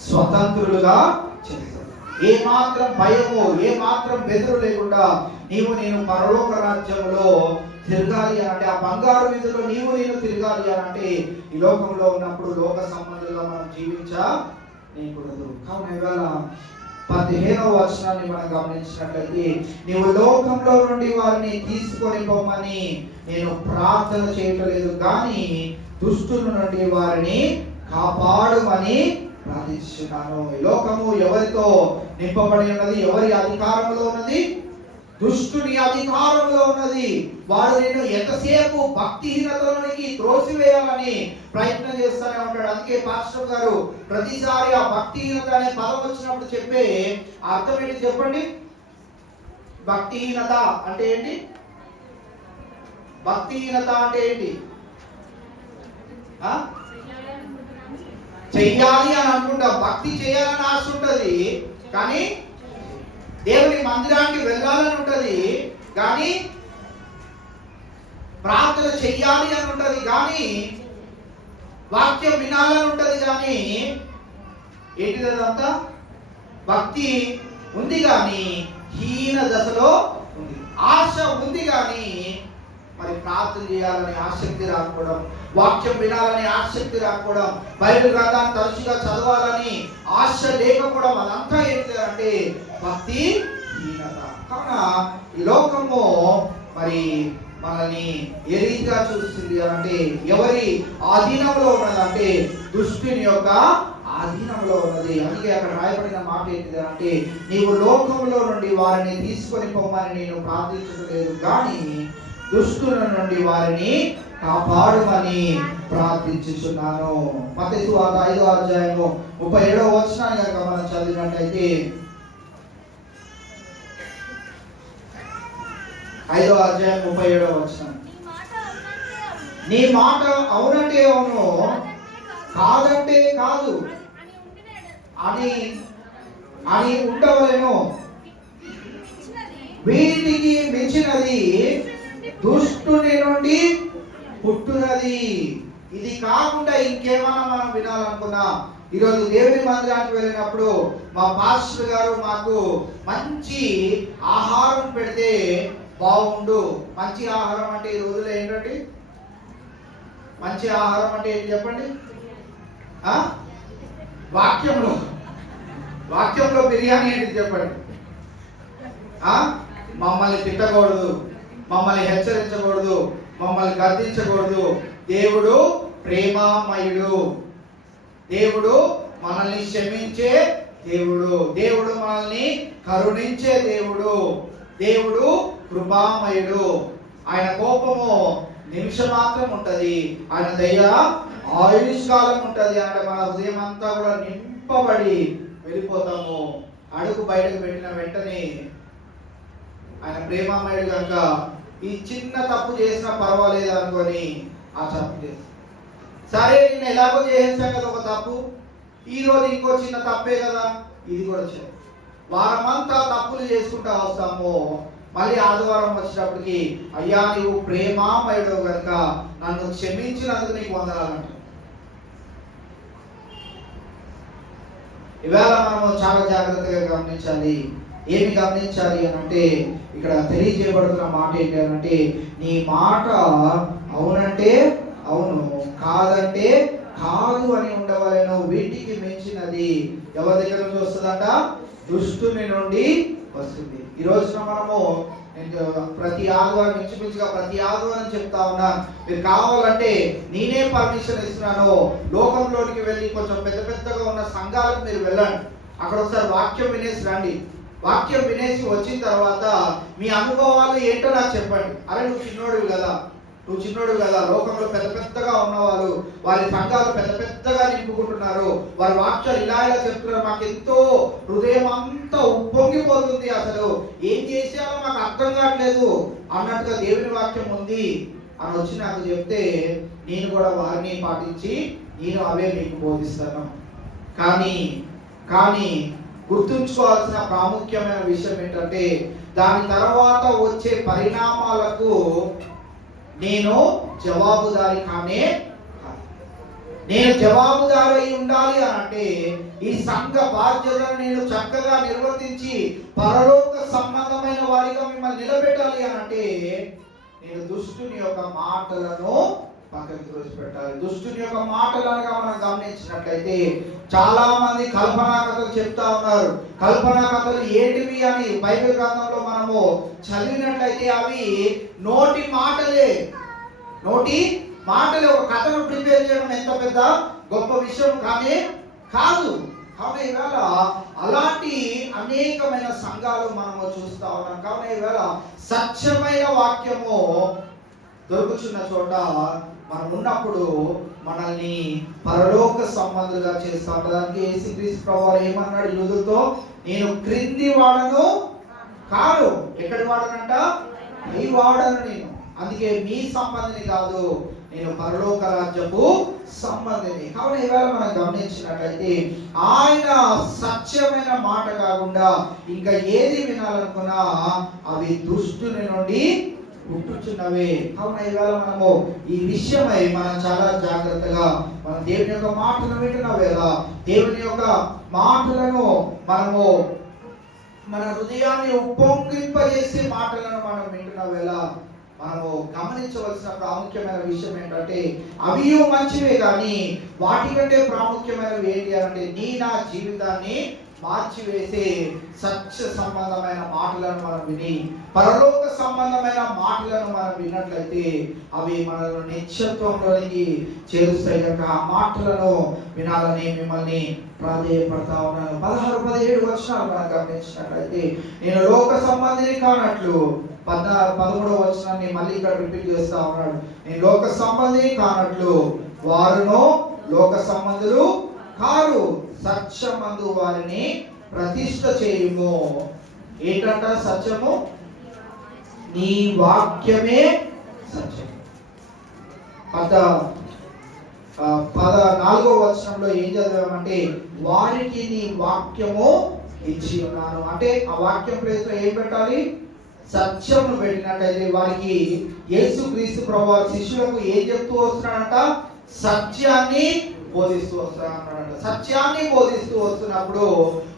స్వతంత్రులుగా చేస్తుంది. ఏ మాత్రం భయము, ఏ మాత్రం బెదురు లేకుండా నేను పరలోక రాజ్యంలో తిరగాలి అంటే, ఆ బంగారు వీధిలో నేను తిరగాలి అంటే ఈ లోకంలో ఉన్నప్పుడు లోక సంబంధంలో మనం జీవించకూడదు. కావున ఇవాళ 15వ వచనాన్ని మనం గమనించినట్లయితే, నీవు లోకంలో నుండి వారిని తీసుకొని పోమని నేను ప్రార్థన చేయట్లేదు, కానీ దుష్టుల నుండి వారిని కాపాడుమని ప్రార్థిస్తున్నాను. ఈ లోకము ఎవరితో నింపబడి ఉన్నది? ఎవరి అధికారంలో ఉన్నది? దుష్టుని అధికారంలో ఉన్నది. వాడు నేను ఎంతసేపు భక్తిహీనతలోనికి త్రోసివేయాలని ప్రయత్నం చేస్తూనే ఉంటాడు. అందుకే పాస్టర్ గారు ప్రతిసారి ఆ భక్తిహీనత అనే పదం వచ్చినప్పుడు చెప్పే అర్థం ఏంటి చెప్పండి? భక్తిహీనత అంటే ఏంటి? భక్తిహీనత అంటే ఏంటి? చెయ్యాలి అని అనుకుంటా, భక్తి చేయాలని ఆశ ఉంటది, కానీ దేవుని మందిరానికి వెళ్ళాలని ఉంటది, కానీ ప్రార్థన చెయ్యాలి అని ఉంటది, కానీ వాక్యం వినాలని ఉంటది, కానీ ఏంటిది అదంతా? భక్తి ఉంది కానీ హీన దశలో ఉంది. ఆశ ఉంది కానీ మరి ప్రార్థన చేయాలని ఆసక్తి రాకపోవడం, వాక్యం వినాలని ఆసక్తి రాకపోవడం, బైబిల్ గ్రంథాన్ని తరచుగా చదవాలని ఆశ లేకపోవడం, అదంతా ఏంటి అంటే భక్తి హీనత. కావున ఈ లోకము మరి మనల్ని ఏ రీతిగా చూస్తుంది అంటే, ఎవరి ఆధీనంలో ఉన్నదంటే దుష్టుని యొక్క ఆధీనంలో ఉన్నది. అందుకే అక్కడ రాయబడిన మాట ఏంటిది అంటే, నీవు లోకంలో నుండి వారిని తీసుకొని పోమని నేను ప్రార్థించలేదు, కానీ దుష్టుల నుండి వారిని కాపాడుమని ప్రార్థించుచున్నాను. మత్తయి సువార్త 5వ అధ్యాయము 37వ వచనాన్ని కనుక మనం చదివినట్లయితే, 5వ అధ్యాయం 37వ వచనం, నీ మాట అవునంటే అవును, కాదంటే కాదు అని ఉండవలెను. వీటికి మించినది దుష్టుని నుండి పుట్టునది. ఇది కాకుండా ఇంకేమన్నా మనం వినాలనుకున్నా, ఈరోజు దేవుని మందిరానికి వెళ్ళినప్పుడు మా పాస్టర్ గారు మాకు మంచి ఆహారం పెడితే బాగుండు. మంచి ఆహారం అంటే ఈ రోజుల్లో ఏంటండి? మంచి ఆహారం అంటే ఏంటి చెప్పండి? వాక్యంలో బిర్యానీ ఏంటి చెప్పండి? మమ్మల్ని తిట్టకూడదు, మమ్మల్ని హెచ్చరించకూడదు, మమ్మల్ని గర్దించకూడదు. దేవుడు ప్రేమామయుడు, దేవుడు మనల్ని క్షమించే దేవుడు, దేవుడు మనల్ని కరుణించే దేవుడు, దేవుడు కృపామయుడు. ఆయన కోపము నిమిషం మాత్రం ఉంటది, ఆయన దయ ఆయుష్కాలం ఉంటది. అంటే మన హృదయం అంతా కూడా నింపబడి వెళ్ళిపోతాము. అడుగు బయటకు పెట్టిన వెంటనే ఆయన ప్రేమామయుడు కనుక ఈ చిన్న తప్పు చేసినా పర్వాలేదు అనుకొని ఆ తప్పు చేసి, సరే నేను ఎలాగో చేసేసాను కదా ఒక తప్పు, ఈరోజు ఇంకో చిన్న తప్పే కదా, ఇది కూడా వచ్చాను. వారమంతా తప్పులు చేసుకుంటా వస్తాము. మళ్ళీ ఆదివారం వచ్చేటప్పటికి అయ్యా నీవు ప్రేమామయుడు కనుక నన్ను క్షమించినందుకు నీకు వందనాలంట. ఇవాళ మనము చాలా జాగ్రత్తగా గమనించాలి. ఏమి గమనించాలి అని అంటే ఇక్కడ తెలియజేయబడుతున్న మాట ఏంటి అని అంటే, నీ మాట అవునంటే అవును, కాదంటే కాదు అని ఉండవలెను. వీటికి మించినది ఎవరి దగ్గర నుంచి వస్తుందంట? దుష్టుని నుండి వస్తుంది. ఈ రోజున మనము ప్రతి ఆదివారం ఇంచుమించుగా ప్రతి ఆదివారం చెప్తా ఉన్నాను, మీరు కావాలంటే నేనే పర్మిషన్ ఇస్తున్నాను, లోకంలోనికి వెళ్ళి కొంచెం పెద్ద పెద్దగా ఉన్న సంఘాలకు మీరు వెళ్ళండి, అక్కడ ఒకసారి వాక్యం వినేసి రండి. వాక్యం వినేసి వచ్చిన తర్వాత మీ అనుభవాలు ఏంటో నాకు చెప్పండి. అరే నువ్వు చిన్నోడివి కదా, లోకంలో పెద్ద పెద్దగా ఉన్నవాళ్ళు వారి సంఘాలు పెద్ద పెద్దగా నింపుకుంటున్నారు, వారి వాక్యాలు ఇలా చెప్తున్నారు, మాకు ఎంతో హృదయం అంతా ఉప్పొంగిపోతుంది, అసలు ఏం చేసామో మాకు అర్థం కావట్లేదు అన్నట్టుగా దేవుని వాక్యం ఉంది అని వచ్చి నాకు చెప్తే నేను కూడా వారిని పాటించి నేను అవే మీకు బోధిస్తాను. కానీ గుర్తుంచుకోవాల్సిన ప్రాముఖ్యమైన విషయం ఏంటంటే, దాని తర్వాత వచ్చే పరిణామాలకు నేను జవాబుదారి కానే. నేను జవాబుదారి అయి ఉండాలి అని అంటే ఈ సంఘ బాధ్యతను నేను చక్కగా నిర్వర్తించి పరలోక సంబంధమైన వారిగా మిమ్మల్ని నిలబెట్టాలి అని అంటే నేను దుష్టుని యొక్క మాటలను పక్కకి త్రోసిపెట్టాలి. దుష్టుని యొక్క మాటలనుగా మనం గమనించినట్లయితే చాలా మంది కల్పనా కథలు చెప్తా ఉన్నారు. కల్పనా కథలు ఏంటివి అని బైబిల్ గ్రంథంలో మనము చదివినట్లయితే అవి నోటి మాటలే. ఒక కథను ప్రిపేర్ చేయడం ఎంత పెద్ద గొప్ప విషయం కానీ కాదు. కాబట్టి ఈవేళ అలాంటి అనేకమైన సంఘాలు మనము చూస్తా ఉన్నాం. కాబట్టి ఈవేళ సత్యమైన వాక్యము దొరుకుతున్న చోట మనం ఉన్నప్పుడు మనల్ని పరలోక సంబంధులుగా చేస్తా ఉండడానికి యేసుక్రీస్తు ప్రభువు ఏమన్నాడు యూదులతో? నేను క్రింది వాడను కాదు. ఎక్కడి వాడనంట? ఈ వాడను నేను, అందుకే మీ సంబంధిని కాదు, నేను పరలోక రాజ్యపు సంబంధిని. కాబట్టి ఇవాళ మనం గమనించినట్లయితే ఆయన సత్యమైన మాట కాకుండా ఇంకా ఏది వినాలనుకున్నా అవి దుష్టుని నుండి పుట్టుచున్నవే. కావున ఇవాళ మనము ఈ విషయమై మనం చాలా జాగ్రత్తగా మన దేవుని యొక్క మాటలు వింటున్న వేళ దేవుని యొక్క మాటలను మనము మన హృదయాన్ని ఉప్పొంగింపజేసే మాటలను మనం వింటున్న వేళ మనము గమనించవలసిన ప్రాముఖ్యమైన విషయం ఏంటంటే అవి మంచివే, కానీ వాటికంటే ప్రాముఖ్యమైనవి ఏంటి అంటే నా జీవితాన్ని మార్చివేసే సత్య సంబంధమైన మాటలను మనం విని పరలోక సంబంధమైన మాటలను మనం విన్నట్లయితే అవి మనల్ని నిత్యత్వంలోనికి చేరుస్తాయి. కనుక ఆ మాటలను వినాలని మిమ్మల్ని ప్రాధేయపడతా ఉన్నాను. 16-17 వచనాలు మనం గమనించినట్లయితే నేను లోక సంబంధిని కానట్లు 13వ వచనాన్ని మళ్ళీ ఇక్కడ రిపీట్ చేస్తా ఉన్నాడు. నేను లోక సంబంధిని కానట్లు వారును లోక సంబంధులు కారు, సత్యమందు వారిని ప్రతిష్ఠ చేయుము. ఏంటంట సత్యము? నీ వాక్యమే సత్యం. 14వ వచనంలో ఏం చదివామంటే వారికి నీ వాక్యము ఇచ్చి ఉన్నాను. అంటే ఆ వాక్యం ప్లేస్ లో ఏం పెట్టాలి? సత్యమును పెట్టినట్లయితే వారికి యేసుక్రీస్తు ప్రభువు శిష్యులకు ఏం చెప్తూ వస్తున్నాడంట? సత్యాన్ని బోధిస్తూ వస్తున్నాడు. సత్యాన్ని బోధిస్తూ వస్తున్నప్పుడు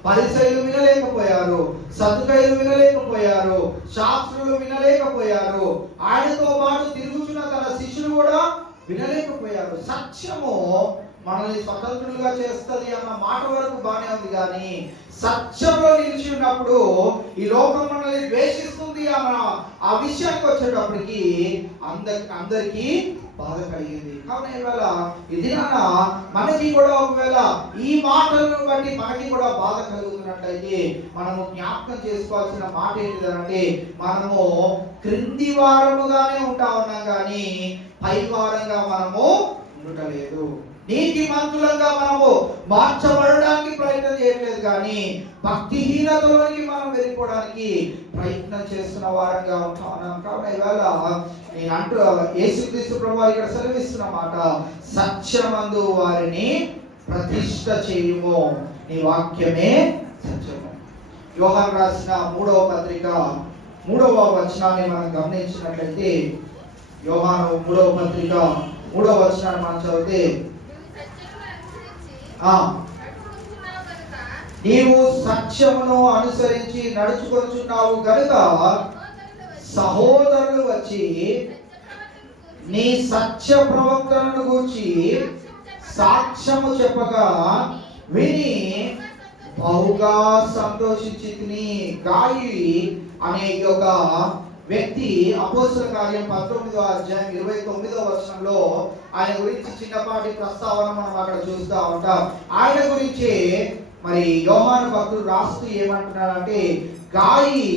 పరిసయ్యులు వినలేకపోయారు, సద్దుకయ్యులు వినలేకపోయారు, శాస్త్రులు వినలేకపోయారు, ఆయనతో పాటు తిరుగుతున్న తన శిష్యులు కూడా వినలేకపోయారు. సత్యము మనల్ని స్వతంత్రులుగా చేస్తుంది అన్న మాట వరకు బానే ఉంది, కానీ సత్యంలో నిలిచి ఉన్నప్పుడు ఈ లోకం మనల్ని ద్వేషిస్తుంది అన్న ఆ విషయానికి వచ్చేటప్పటికి అందరికీ బాధ కలిగింది. కావున ఇవాళ ఇది మనకి కూడా ఒకవేళ ఈ మాటలను బట్టి మనకి కూడా బాధ కలుగుతున్నట్లయితే మనము జ్ఞాపకం చేసుకోవాల్సిన మాట ఏంటిదంటే, మనము క్రింది వారముగానే ఉంటా ఉన్నాం కానీ పై వారంగా మనము ఉండటలేదు. నీతిమంతులంగా మనము మార్చబడడానికి ప్రయత్నం చేయట్లేదు, కానీ భక్తిహీనతలోనికి మనం వెళ్ళిపోవడానికి ప్రయత్నం చేస్తున్న వారంగా ఉంటా ఉన్నాం. కావున ఇవాళ నేను అంటూ యేసుక్రీస్తు ప్రభువు ఇక్కడ సెలవిస్తున్న మాట, సత్యమందు వారిని ప్రతిష్ఠ చేయుము, నీ వాక్యమే సత్యము. యోహాను రాసిన 3వ పత్రిక 3వ వచనాన్ని మనం గమనించినట్లయితే, యోహాను 3వ పత్రిక 3వ వచనాన్ని మనం చదివితే, నీవు సత్యమును అనుసరించి నడుచుకొనుచున్నావు గనుక సహోదరులు వచ్చి నీ సత్య ప్రవర్తనను గూర్చి సాక్ష్యము చెప్పగా విని బహుగా సంతోషించితిని. గాయి అనే ఒక వ్యక్తి అపోస్తల కార్యం 19వ అధ్యాయం 29వ వచనంలో ఆయన గురించి చిన్నపాటి ప్రస్తావన మనం అక్కడ చూస్తూ ఉంటాం. ఆయన గురించి మరి యోహాను భక్తుడు రాస్తూ ఏమంటున్నాడంటే, గాయి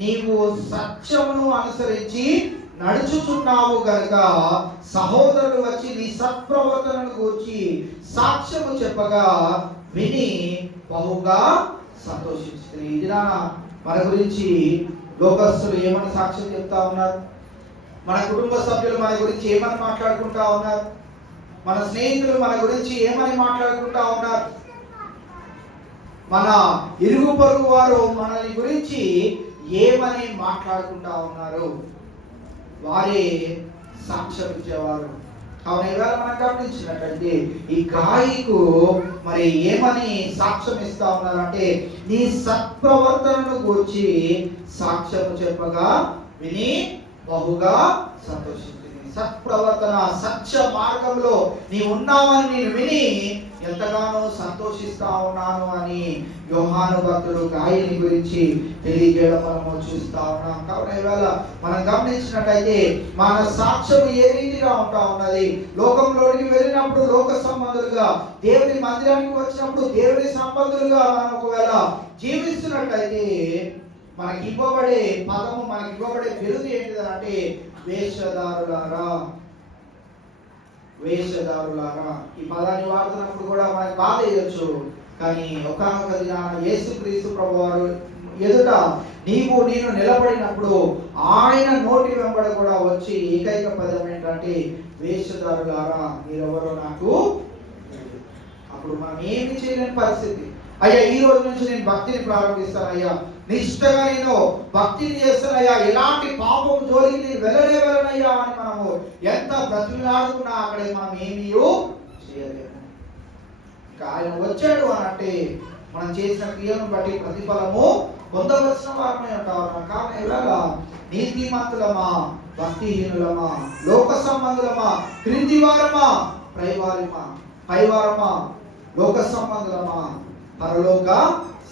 నీవు సత్యమును అనుసరించి నడుచుచున్నావు గనుక సహోదరులు వచ్చి నీ సత్ప్రవర్తనను గూర్చి సాక్ష్యము చెప్పగా విని బహుగా సంతోషించింది. ఇది మన గురించి లోకస్తులు ఏమని సాక్ష్యం చెప్తా ఉన్నారు, మన కుటుంబ సభ్యులు మన గురించి ఏమని మాట్లాడుకుంటా ఉన్నారు, మన స్నేహితులు మన గురించి ఏమని మాట్లాడుకుంటా ఉన్నారు, మన ఇరుగు పొరుగు వారు మనల్ని గురించి ఏమని మాట్లాడుకుంటా ఉన్నారు, వారే సాక్ష్యం ఇచ్చేవారు. కావున ఇవాళ మనం గమనించినట్లయితే ఈ గాయకు మరి ఏమని సాక్ష్యం ఇస్తా ఉన్నారంటే, నీ సత్ప్రవర్తనను గూర్చి సాక్ష్యము చెప్పగా విని బహుగా సంతోషించింది. సత్ప్రవర్తన సత్య మార్గంలో నీ ఉన్నావని నేను విని ఎంతగానో సంతోషిస్తా ఉన్నాను అని యోహాను భక్తుడు గాయని గురించి తెలియజేయడం మనము చూస్తా ఉన్నాం. కాబట్టి ఇవాళ మనం గమనించినట్టయితే మన సాక్ష్యం ఏ రీతిగా ఉంటా ఉన్నది, లోకంలోనికి వెళ్ళినప్పుడు లోక సంబంధులుగా, దేవుని మందిరానికి వచ్చినప్పుడు దేవుని సంబంధులుగా మనం ఒకవేళ జీవిస్తున్నట్టయితే మనకి ఇవ్వబడే పదము, మనకి ఇవ్వబడే బిరుదు ఏంటిదంటే వేషధారులారా. వేషధారులారా ఈ పదాన్ని వాడుతున్నప్పుడు కూడా మనకి బాధ వేయొచ్చు, కానీ ఒకానొక దినాన యేసుక్రీస్తు ప్రభువారు ఎదుట నేను నిలబడినప్పుడు ఆయన నోటి వెంబడి కూడా వచ్చి ఏకైక పదం ఏంటంటే వేషధారులారా మీరెవరో నాకు. అప్పుడు మనం ఏమి చేయలేని పరిస్థితి. అయ్యా ఈ రోజు నుంచి నేను భక్తిని ప్రారంభిస్తానయ్యా, నిష్ఠగా నేను భక్తిని చేస్తానయ్యా, ఎలాంటి పాపం జోలికి నేను వెళ్ళలేవలనయ్యా అని మనము ఎంత బ్రతిలాడుకున్నా అక్కడే మనం ఏమీ చేయలేము. ఇంకా ఆయన వచ్చాడు అని అంటే మనం చేసిన క్రియలను బట్టి ప్రతిఫలము పొందవలసిన వారమే ఉంటాం. కానీ ఇవాళ నీతిమంతులమా, భక్తిహీనులమా, లోక సంబంధులమా, క్రింది వారమా, పైవారమా, లోక సంబంధులమా, పరలోక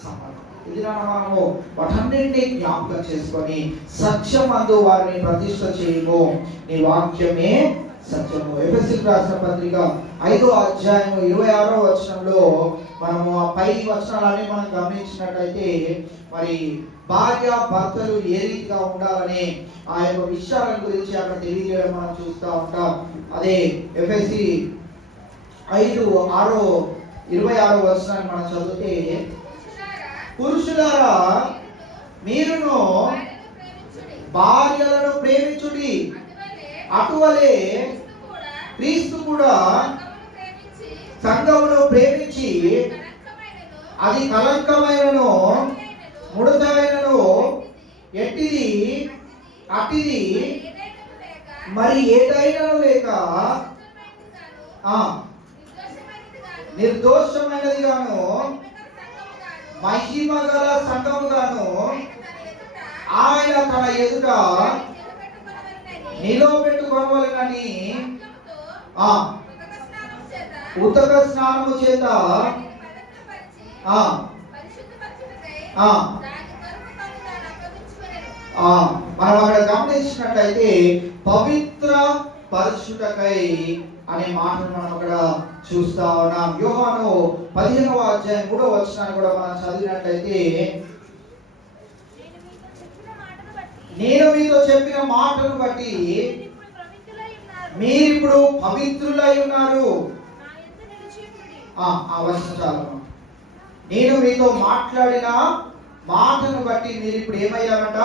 సంబంధం. ఇది మనము వాటన్నింటినీ జ్ఞాపకం చేసుకొని సత్యమందు వారిని ప్రతిష్ఠ చేయము, నీ వాక్యమే సత్యము. ఎఫెసీయులకు రాసిన పత్రిక 5వ అధ్యాయం 26వ వచనంలో మనము ఆ పై వచనాలన్నీ మనం గమనించినట్టయితే మరి భార్య భర్తలు ఏ రీతిగా ఉండాలని ఆ యొక్క విషయాల గురించి అక్కడ తెలియజేయడం మనం చూస్తూ ఉంటాం. అదే ఎఫెసీ 5:26వ వచనాన్ని మనం చదివితే, పురుషులారా మీరును భార్యలను ప్రేమించుడి, అటువలే క్రీస్తు కూడా సంఘమును ప్రేమించి అది కలంకమైనను ముడతైనను ఎట్టిది అట్టిది మరి ఏదైనా లేక నిర్దోషమైనది గాను మహిమ గల సంఘము గాను ఆయన తన ఎదుట నిలవబెట్టుకొనవలెనని ఉతక స్నానము చేత మనం అక్కడ గమనించినట్లయితే పవిత్ర పరిశుద్ధకై అనే మాటను మనం అక్కడ చూస్తా ఉన్నాం. యోహాను 15వ అధ్యాయం 3వ వచనాన్ని కూడా మనం చదివినట్లయితే, నేను మీతో చెప్పిన మాటను బట్టి మీరిప్పుడు పవిత్రులై ఉన్నారు. ఆ వచనం చాలు. నేను మీతో మాట్లాడిన మాటను బట్టి మీరు ఇప్పుడు ఏమయ్యారంట?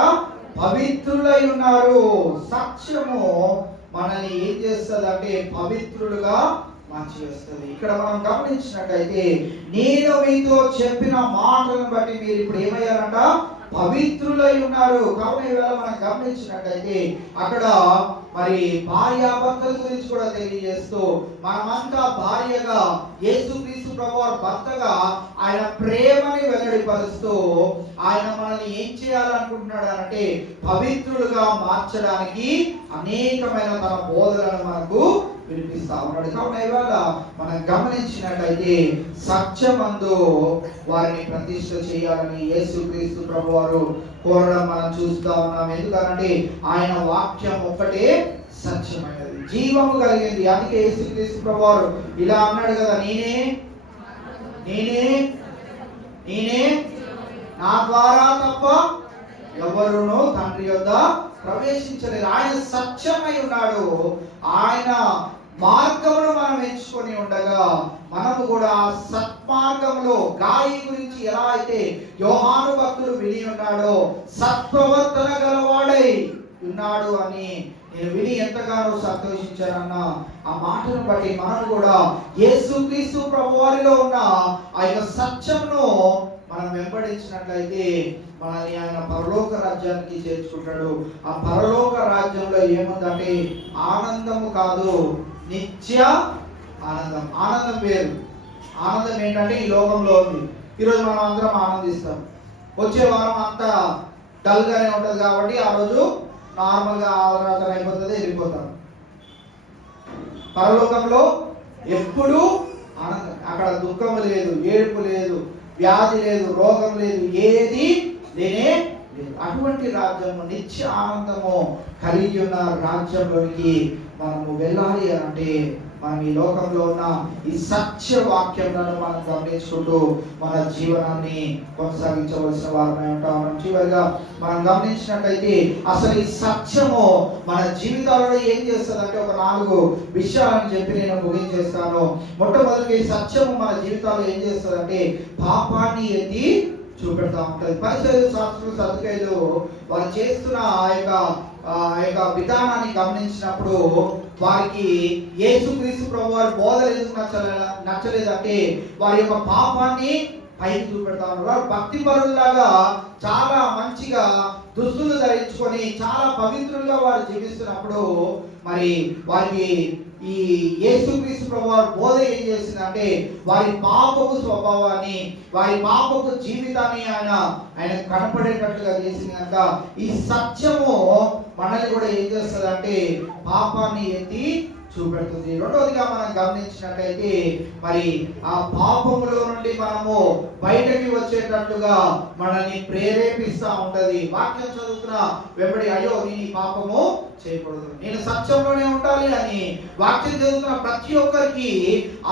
పవిత్రులై ఉన్నారు. సత్యము మనల్ని ఏం చేస్తుంది అంటే పవిత్రులుగా మార్చేస్తుంది. ఇక్కడ మనం గమనించినట్లయితే, నేను మీతో చెప్పిన మాటలను బట్టి మీరు ఇప్పుడు ఏమయ్యారంట? పవిత్రులై ఉన్నారు. కావున ఈవేళ మనం గమనించినట్లయితే అక్కడ మరి భార్యాభర్తల గురించి కూడా తెలియజేస్తూ, మనమంతా భార్యగా యేసుక్రీస్తు ప్రభువారు భర్తగా ఆయన ప్రేమని వెల్లడిపరుస్తూ ఆయన మనల్ని ఏం చేయాలనుకుంటున్నాడు అంటే పవిత్రులుగా మార్చడానికి అనేకమైన తన బోధనలను మనకు వినిపిస్తా ఉన్నాడు. కావున ఇవాళ మనం గమనించినట్లయితే సత్యమందు వారిని ప్రతిష్ఠ చేయాలని యేసుక్రీస్తు ప్రభువారు కోరడం మనం చూస్తా ఉన్నాం. ఎందుకంటే ఆయన వాక్యం ఒక్కటే సత్యమైనది, జీవము కలిగింది. అందుకే యేసుక్రీస్తు ప్రభువారు ఇలా అన్నాడు కదా, నేనే నా ద్వారా తప్ప ఎవరునూ తండ్రి యొద్ద ప్రవేశించలేదు. ఆయన సత్యమై ఉన్నాడు. ఆయన మార్గమును మనం ఎంచుకొని ఉండగా మనము కూడా సత్మార్గంలో గాయి గురించి ఎలా అయితే యోహాను భక్తుడు విని ఉన్నాడో సత్ప్రవర్తన గలవాడై ఉన్నాడు అని నేను విని ఎంతగానో సంతోషించానన్న ఆ మాటను బట్టి మనం కూడా యేసుక్రీస్తు ప్రభువారిలో ఉన్న ఆ యొక్క సత్యమును మనం వెంబడించినట్లయితే మనల్ని ఆయన పరలోక రాజ్యానికి చేర్చుకుంటాడు. ఆ పరలోక రాజ్యంలో ఏముందంటే ఆనందము కాదు, నిత్య ఆనందం. ఆనందం వేరు. ఆనందం ఏంటంటే ఈ లోకంలో ఉంది. ఈరోజు మనం అందరం ఆనందిస్తాం, వచ్చే వారం అంతా డల్ గానే ఉంటది కాబట్టి ఆ రోజు నార్మల్ గా ఆరాధన అయిపోతుంది, వెళ్ళిపోతాం. పరలోకంలో ఎప్పుడు ఆనందం. అక్కడ దుఃఖం లేదు, ఏడుపు లేదు, వ్యాధి లేదు, రోగం లేదు, ఏది లేనే లేదు. అటువంటి రాజ్యము, నిత్య ఆనందము కలిగి ఉన్న రాజ్యంలోనికి మనము వెళ్ళాలి అంటే మనం ఈ లోకంలో ఉన్న ఈ సత్య వాక్యములను మనం గమనించుకుంటూ మన జీవనాన్ని కొనసాగించవలసిన వారమై ఉంటాం. చివరిగా మనం గమనించినట్లయితే అసలు ఈ సత్యము మన జీవితాలలో ఏం చేస్తుంది అంటే ఒక 4 విషయాలను చెప్పి నేను ముగించేస్తాను. మొట్టమొదటి ఈ సత్యము మన జీవితాల్లో ఏం చేస్తుంది అంటే పాపాన్ని ఎత్తి చూపెడతా ఉంటుంది. పరిసయ్యులు, శాస్త్రులు, సదుకాయులు వారు చేస్తున్న ఆ యొక్క విధానాన్ని గమనించినప్పుడు వారికి యేసుక్రీస్తు ప్రభువారి బోధలు ఎందుకు నచ్చలేదంటే వారి యొక్క పాపాన్ని పైకి చూపెడతా ఉన్నారు. వారు భక్తి పరుల్లాగా చాలా మంచిగా దుస్తులు ధరించుకొని చాలా పవిత్రులుగా వారు జీవిస్తున్నప్పుడు మరి వారికి ఈ యేసుక్రీస్తు ప్రభువారి బోధ ఏం చేసిందంటే వారి పాపపు స్వభావాన్ని, వారి పాపపు జీవితాన్ని ఆయన కనపడేటట్లుగా చేసింది. కనుక ఈ సత్యము మనల్ని కూడా ఏం చేస్తుంది అంటే పాపాన్ని ఎత్తి చూపెడుతుంది. రెండవదిగా మనం గమనించినట్లయితే మరి ఆ పాపములో నుండి మనము బయటకి వచ్చేటట్లుగా మనల్ని ప్రేరేపిస్తూ ఉంటది. వాక్యం చదువుతున్న వెంబడి అయ్యో నేను ఈ పాపము చేయకూడదు, నేను సత్యంలోనే ఉండాలి అని వాక్యం చదువుతున్న ప్రతి ఒక్కరికి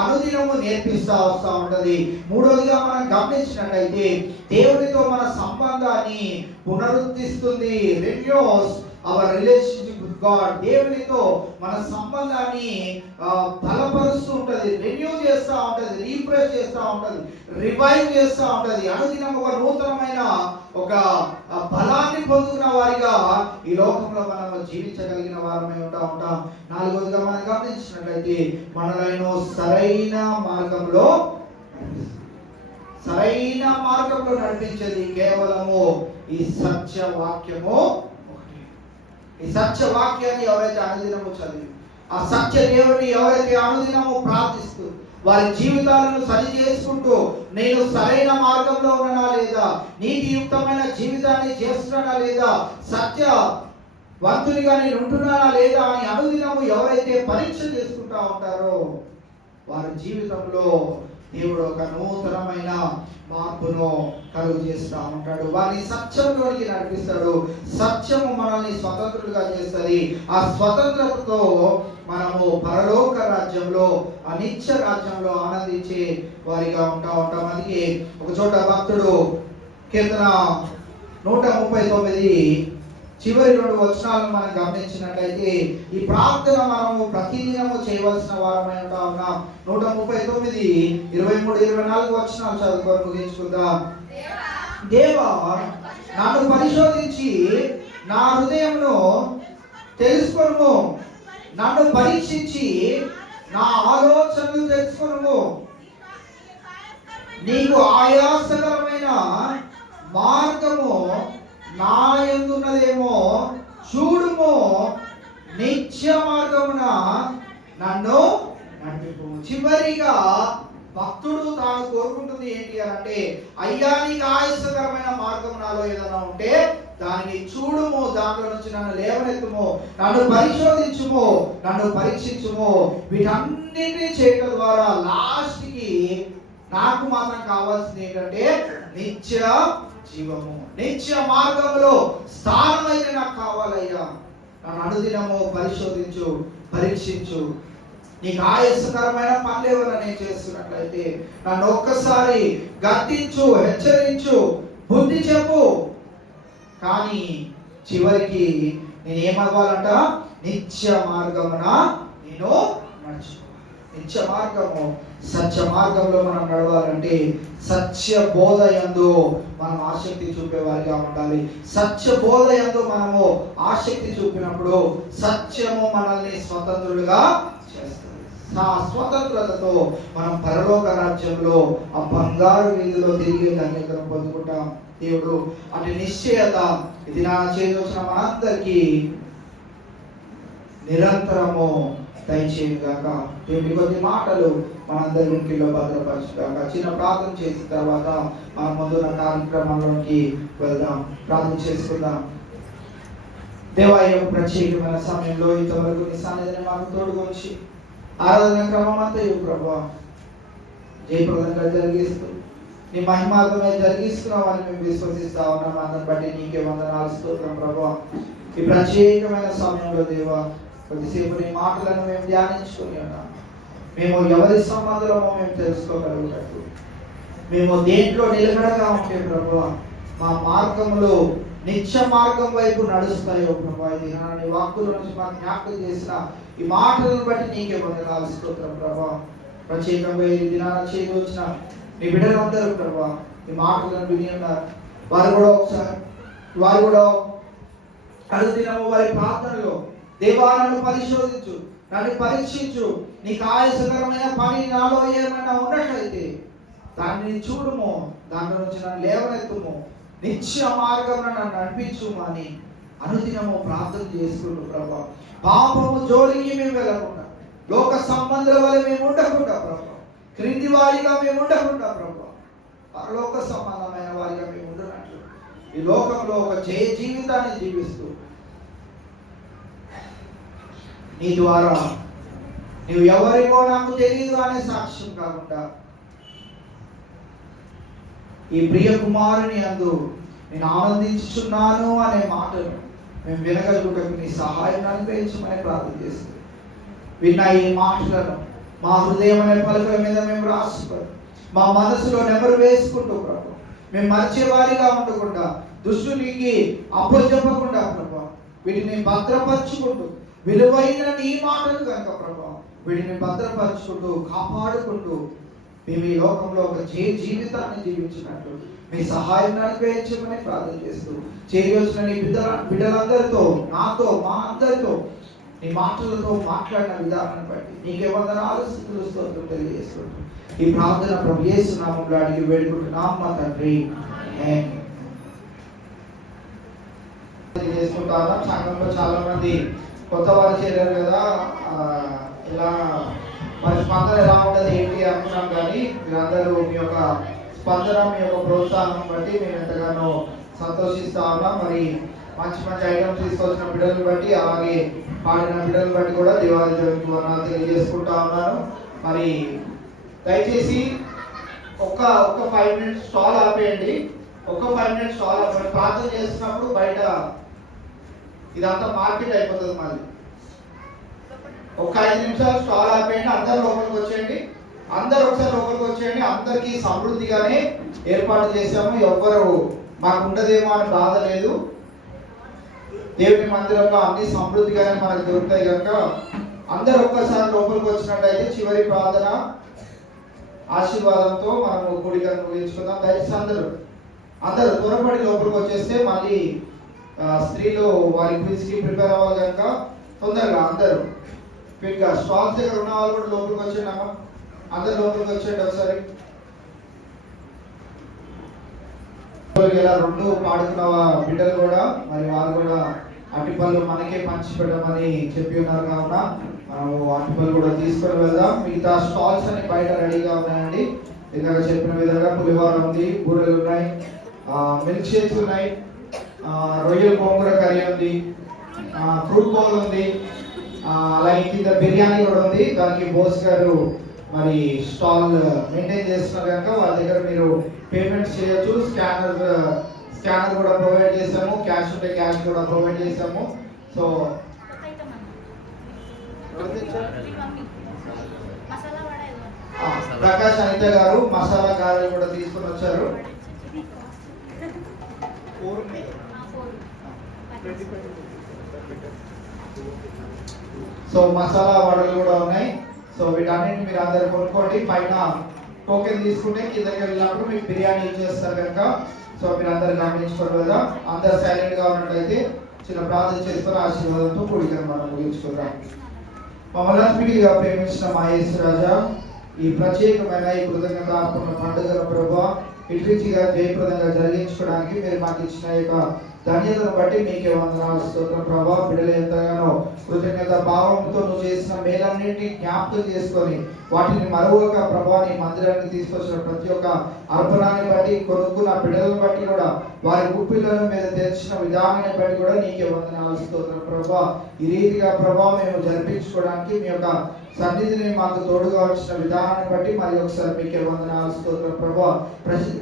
అనుదినము నేర్పిస్తూ వస్తూ ఉంటది. మూడవదిగా మనం గమనించినట్లయితే దేవునితో మన సంబంధాన్ని పునరుద్ధరిస్తుంది. Renews our relationship with God. దేవునితో మన సంబంధాన్ని బలపరుస్తూ ఉంటది, రెన్యూ చేస్తూ ఉంటది, రీఫ్రెష్ చేస్తూ ఉంటది, రివైవ్ చేస్తూ ఉంటది. అనుదినం ఒక నూతనమైన ఒక బలాన్ని పొందుకున్న వారిగా ఈ లోకంలో మనం జీవించగలిగిన వారమై ఉంటాం. నాలుగవదిగా మనం గమనించినట్లయితే మనలో సరైన మార్గంలో నడిపించేది కేవలము ఈ సత్య వాక్యము. ఈ సత్య వాక్యాన్ని ఎవరైతే అనుదినము చదివి ఆ సత్య దేవుని ఎవరైతే అనుదినము ప్రార్థిస్తూ వారి జీవితాలను సరి చేసుకుంటూ నేను సరైన మార్గంలో ఉన్నానా లేదా, నీతియుక్తమైన జీవితాన్ని చేస్తున్నానా లేదా, సత్యవంతునిగా నేను ఉంటున్నానా లేదా అని అనుదినము ఎవరైతే పరీక్ష చేసుకుంటా ఉంటారో వారి జీవితంలో దేవుడు ఒక నూతనమైన మార్పును కలుగు చేస్తూ ఉంటాడు. వారిని సత్యంలోనికి నడిపిస్తాడు. సత్యము మనల్ని స్వతంత్రులుగా చేస్తుంది. ఆ స్వతంత్రతతో మనము పరలోక రాజ్యంలో, ఆ నిత్య రాజ్యంలో ఆనందించే వారిగా ఉంటాం. అందుకే ఒక చోట భక్తుడు కీర్తన 139 చివరి 2 వచనాలను మనం గమనించినట్లయితే ఈ ప్రార్థన మనము ప్రతిదినము చేయవలసిన వారమై ఉన్నాం. 139 23-24 వచనాలు చదువుకొని ముగించుకుందాం. దేవా, నన్ను పరిశోధించి నా హృదయమును తెలుసుకొనుము, నన్ను పరీక్షించి నా ఆలోచనలు తెలుసుకొనుము. నీకు ఆయాసకరమైన మార్గము నా యందున్నదేమో చూడుము, నిత్య మార్గమున నన్ను నడిపింపు. చివరిగా భక్తుడు తాను కోరుకుంటుంది ఏంటి అంటే, అయ్యా నీకు ఆయాసకరమైన మార్గం నాలో ఏదైనా ఉంటే దానిని చూడుము, దాంట్లో నుంచి నన్ను లేవనెత్తుము, నన్ను పరిశోధించుము, నన్ను పరీక్షించుము. వీటన్నిటిని చేయడం ద్వారా లాస్ట్కి నాకు మాత్రం కావాల్సింది ఏంటంటే నిత్య జీవము, నిత్య మార్గంలో స్థానం అయితే నాకు కావాలయ్యా. నన్ను అనుదినము పరిశోధించు, పరీక్షించు. నీకు ఆయాసకరమైన పనులు ఏమైనా నేను చేస్తున్నట్లయితే నన్ను ఒక్కసారి గద్దించు, హెచ్చరించు, బుద్ధి చెప్పు. కానీ చివరికి నేను ఏమవ్వాలంట, నిత్య మార్గమున నేను నడుచుకోవాలి. నిత్య మార్గము, సత్య మార్గంలో మనం నడవాలంటే సత్య బోధ యందు మనం ఆసక్తి చూపేవారిగా ఉండాలి. సత్య బోధ యందు మనము ఆసక్తి చూపినప్పుడు సత్యము మనల్ని స్వతంత్రులుగా చేస్తుంది. ఆ స్వతంత్రతతో మనం పరలోక రాజ్యంలో ఆ బంగారు వీధిలో తిరిగి ధన్యతను పొందుకుంటాం. దేవుడు అటు నిశ్చయత ఇది నా చేయవలసిన మనందరికీ నిరంతరము దయచేయగాక. దేవుడి కొద్ది మాటలు మనందరి ఇంటిలో భద్రపరచుగాక. చిన్న ప్రార్థన చేసిన తర్వాత మన ముందున్న కార్యక్రమంలోకి వెళ్దాం. ప్రార్థన చేసుకుందాం. దేవా, ఈ యొక్క ప్రత్యేకమైన సమయంలో ఇంతవరకు నీ సన్నిధిని మాకు తోడుగా ఉంచి ఆరాధన క్రమం అంతా ప్రభువా జయప్రదంగా జరిగిస్తూ నీ మహిమార్థమే జరిగిస్తున్నామని మేము విశ్వసిస్తా ఉన్నాం. అందరిని బట్టి నీకే వందనాలు, స్తోత్రం ప్రభువా. ఈ ప్రత్యేకమైన సమయంలో దేవా కొద్దిసేపు నీ మాటలను మేము ధ్యానించుకుని ఉన్నాం. మేము ఎవరి సంబంధమో మేము తెలుసుకోగలుగుతాము. మేము దేంట్లో నిలకడగా ఉంటే ప్రభువా మా మార్గంలో నిత్య మార్గం వైపు నడుస్తాయో ప్రభువా. ఇది నీ వాక్కుల నుంచి మాకు జ్ఞాపకం చేసిన ఈ మాటలను బట్టి నీకే వందనాలు, స్తోత్రం ప్రభువా. ప్రత్యేకంగా ఈ దినాన చేయవచ్చిన నీ బిడ్డలందరూ ప్రభువా ఈ మాటలను విని ఉన్నారు. వారు కూడా అనుదినము వారి ప్రార్థనలో దేవా నన్ను పరిశోధించు, నన్ను పరీక్షించు, నీకు ఆయాసకరమైన పని నాలో ఏమైనా ఉన్నట్లయితే దాన్ని చూడుము, దాంట్లో నుంచి నన్ను లేవనెత్తుము, నిత్య మార్గం నన్ను నడిపించు అని అనుదినము ప్రార్థన చేసుకుంటూ ప్రభా పాపము జోలికి మేము వెళ్ళకుండా, లోక సంబంధుల వల్ల మేము ఉండకుండా ప్రభా, క్రింది వారిగా మేము ఉండకుండా ప్రభా, పరలోక సంబంధమైన వారిగా మేము ఉంటున్నట్లు ఈ లోకంలో ఒక జయ జీవితాన్ని జీవిస్తూ నీ ద్వారా నువ్వు ఎవరికో నాకు తెలియదు అనే సాక్ష్యం కాకుండా ఈ ప్రియ కుమారుని యందు నేను ఆనందించుచున్నాను అనే మాటను మేము వినగలుగుటకు నీ సహాయం అనుగ్రహించమని ప్రార్థన చేస్తుంది. విన్న ఈ మాటలను మా హృదయం అనే పలకల మీద మేము రాసుకొని మా మనసులో నెమరు వేసుకుంటూ ప్రభు మేము మర్చేవారిగా ఉండకుండా, దుష్టునికి అప్పచెప్పకుండా ప్రభు వీటిని భద్రపరచుకుంటూ విలువైన నీ మాటలు కనుక ప్రభా వీటిని భద్రపరచుకుంటూ కాపాడుకుంటూ మేము ఈ లోకంలో ఒక జీవితాన్ని జీవించినట్టు మీ సహాయం అనుగ్రహించమని ప్రార్థన చేస్తూ చేయవలసిన నీ బిడ్డలందరితో, నాతో, మా అందరితో నీ మాటలతో మాట్లాడిన విధానాన్ని బట్టి నీకే వందనాలు, స్తుతులు, స్తోత్రం తెలియజేసుకుంటూ ఈ ప్రార్థన ప్రభు యేసు నామములో అడిగి వేడుకుంటున్నాం మా తండ్రి. చేసుకుంటారా? సంఘంలో చాలా మంది కొత్త వారు చేరారు కదా, ఇలా మరి స్పందన ఎలా ఉంటుంది ఏంటి అనుకున్నాం, కానీ మీరందరూ మీ యొక్క స్పందన, మీ యొక్క ప్రోత్సాహం బట్టి మేము ఎంతగానో సంతోషిస్తా ఉన్నాం. మరి మంచి మంచి ఐటమ్స్ తీసుకొచ్చిన బిడ్డలను బట్టి, అలాగే పాడిన బిడ్డలను బట్టి కూడా దేవాలయ వర్ణాలు తెలియజేసుకుంటా ఉన్నాను. మరి దయచేసి ఒక 5 minutes స్టాల్ ఆపేయండి. ఒక 5 minutes స్టాల్ ఆపండి. ప్రార్థన చేస్తున్నప్పుడు బయట ఇదంతా మార్కెట్ అయిపోతుంది. మళ్ళీ ఒక 5 నిమిషాలు స్టాల్ ఆపేయండి. అందరు లోపలికి వచ్చేయండి. అందరు ఒకసారి లోపలికి వచ్చేయండి. అందరికీ సమృద్ధిగానే ఏర్పాటు చేశాము. ఎవ్వరు మాకు ఉండదేమో అని బాధ లేదు. దేవుని మందిరంలో అన్ని సమృద్ధిగానే మనకు దొరుకుతాయి కనుక అందరు ఒక్కసారి లోపలికి వచ్చినట్టయితే చివరి ప్రార్థన ఆశీర్వాదంతో మనము కూడికను ముగించుకుందాం. దయచేసి అందరూ త్వరపడి లోపలికి వచ్చేస్తే మళ్ళీ స్త్రీలు వారి క్విజ్కి ప్రిపేర్ అవ్వాలి కనుక తొందరగా అందరూ క్విక్గా స్టాల్స్ దగ్గర ఉన్న వాళ్ళు కూడా లోపలికి వచ్చేయండి. అమ్మ అందరు లోపలికి వచ్చేయండి ఒకసారి. ఇలా 2 పాడుకున్న బిడ్డలు కూడా మరి వారు కూడా అట్టిపళ్ళు మనకే పంచి పెట్టమని చెప్పి ఉన్నారు కావున మనము అట్టిపళ్ళు కూడా తీసుకొని వెళ్దాం. మిగతా స్టాల్స్ అన్ని బయట రెడీగా ఉన్నాయండి. ఇందాక చెప్పిన విధంగా పులిహోర ఉంది, బూరెలు ఉన్నాయి, మిల్క్ షేక్స్ ఉన్నాయి, రొయ్యల గోంగూర కర్రీ ఉంది, ఫ్రూట్ బౌల్ ఉంది, అలాగే కింద బిర్యానీ కూడా ఉంది. దానికి బోస్ గారు మరి స్టాల్ మెయింటైన్ చేస్తున్నారు కనుక వాళ్ళ దగ్గర మీరు పేమెంట్ చేయొచ్చు. స్కానర్ కూడా ప్రొవైడ్ చేసాము, క్యాష్ ఉంటే క్యాష్ కూడా ప్రొవైడ్ చేసాము. సో ప్రకాష్ అనిత గారు మసాలా గారెలు కూడా తీసుకుని వచ్చారు. సో మసాలా వడలు కూడా ఉన్నాయి. సో వీటన్నిటిని మీరు అందరు కొనుక్కోండి. పైన టోకెన్ తీసుకుంటే కిందకి వెళ్ళినప్పుడు మీకు బిర్యానీ ఇచ్చేస్తారు కనుక సో మీరు అందరు గమనించుకోరు కదా. అందరు సైలెంట్ గా ఉన్నట్టయితే చిన్న ప్రార్థన చేసుకొని ఆశీర్వాదంతో కూడికను మనం ముగించుకుందాం. మమ్మల్ని అద్భుతంగా ప్రేమించిన మా యేసు రాజా, ఈ ప్రత్యేకమైన ఈ కృతజ్ఞతార్పణ పండుగల ప్రభువా ఇట్రీచిగా జయప్రదంగా జరిగించుకోవడానికి మీరు మాకు ఇచ్చిన యొక్క ధన్యతను బట్టి మీకే వందనాలు స్తోత్రం ప్రభా. బిడ్డలు ఎంతగానో కృతజ్ఞత భావంతో నువ్వు చేసిన మేలన్నింటినీ జ్ఞాపకం చేసుకొని వాటిని మరొక ప్రభా నీ మందిరానికి తీసుకొచ్చిన ప్రతి ఒక్క అర్పణాన్ని బట్టి, కొనుక్కున్న బిడ్డలను బట్టి కూడా వారి గుప్పిలను మీద తెచ్చిన విధానాన్ని బట్టి కూడా నీకే వందనాలు స్తోత్రం ప్రభా. ఈ రీతిగా ప్రభా మేము జరిపించుకోవడానికి మీ యొక్క సన్నిధిని మాకు తోడుగా వచ్చిన విధానాన్ని బట్టి మరి ఒకసారి మీకే వందనాలు స్తోత్రం ప్రభా.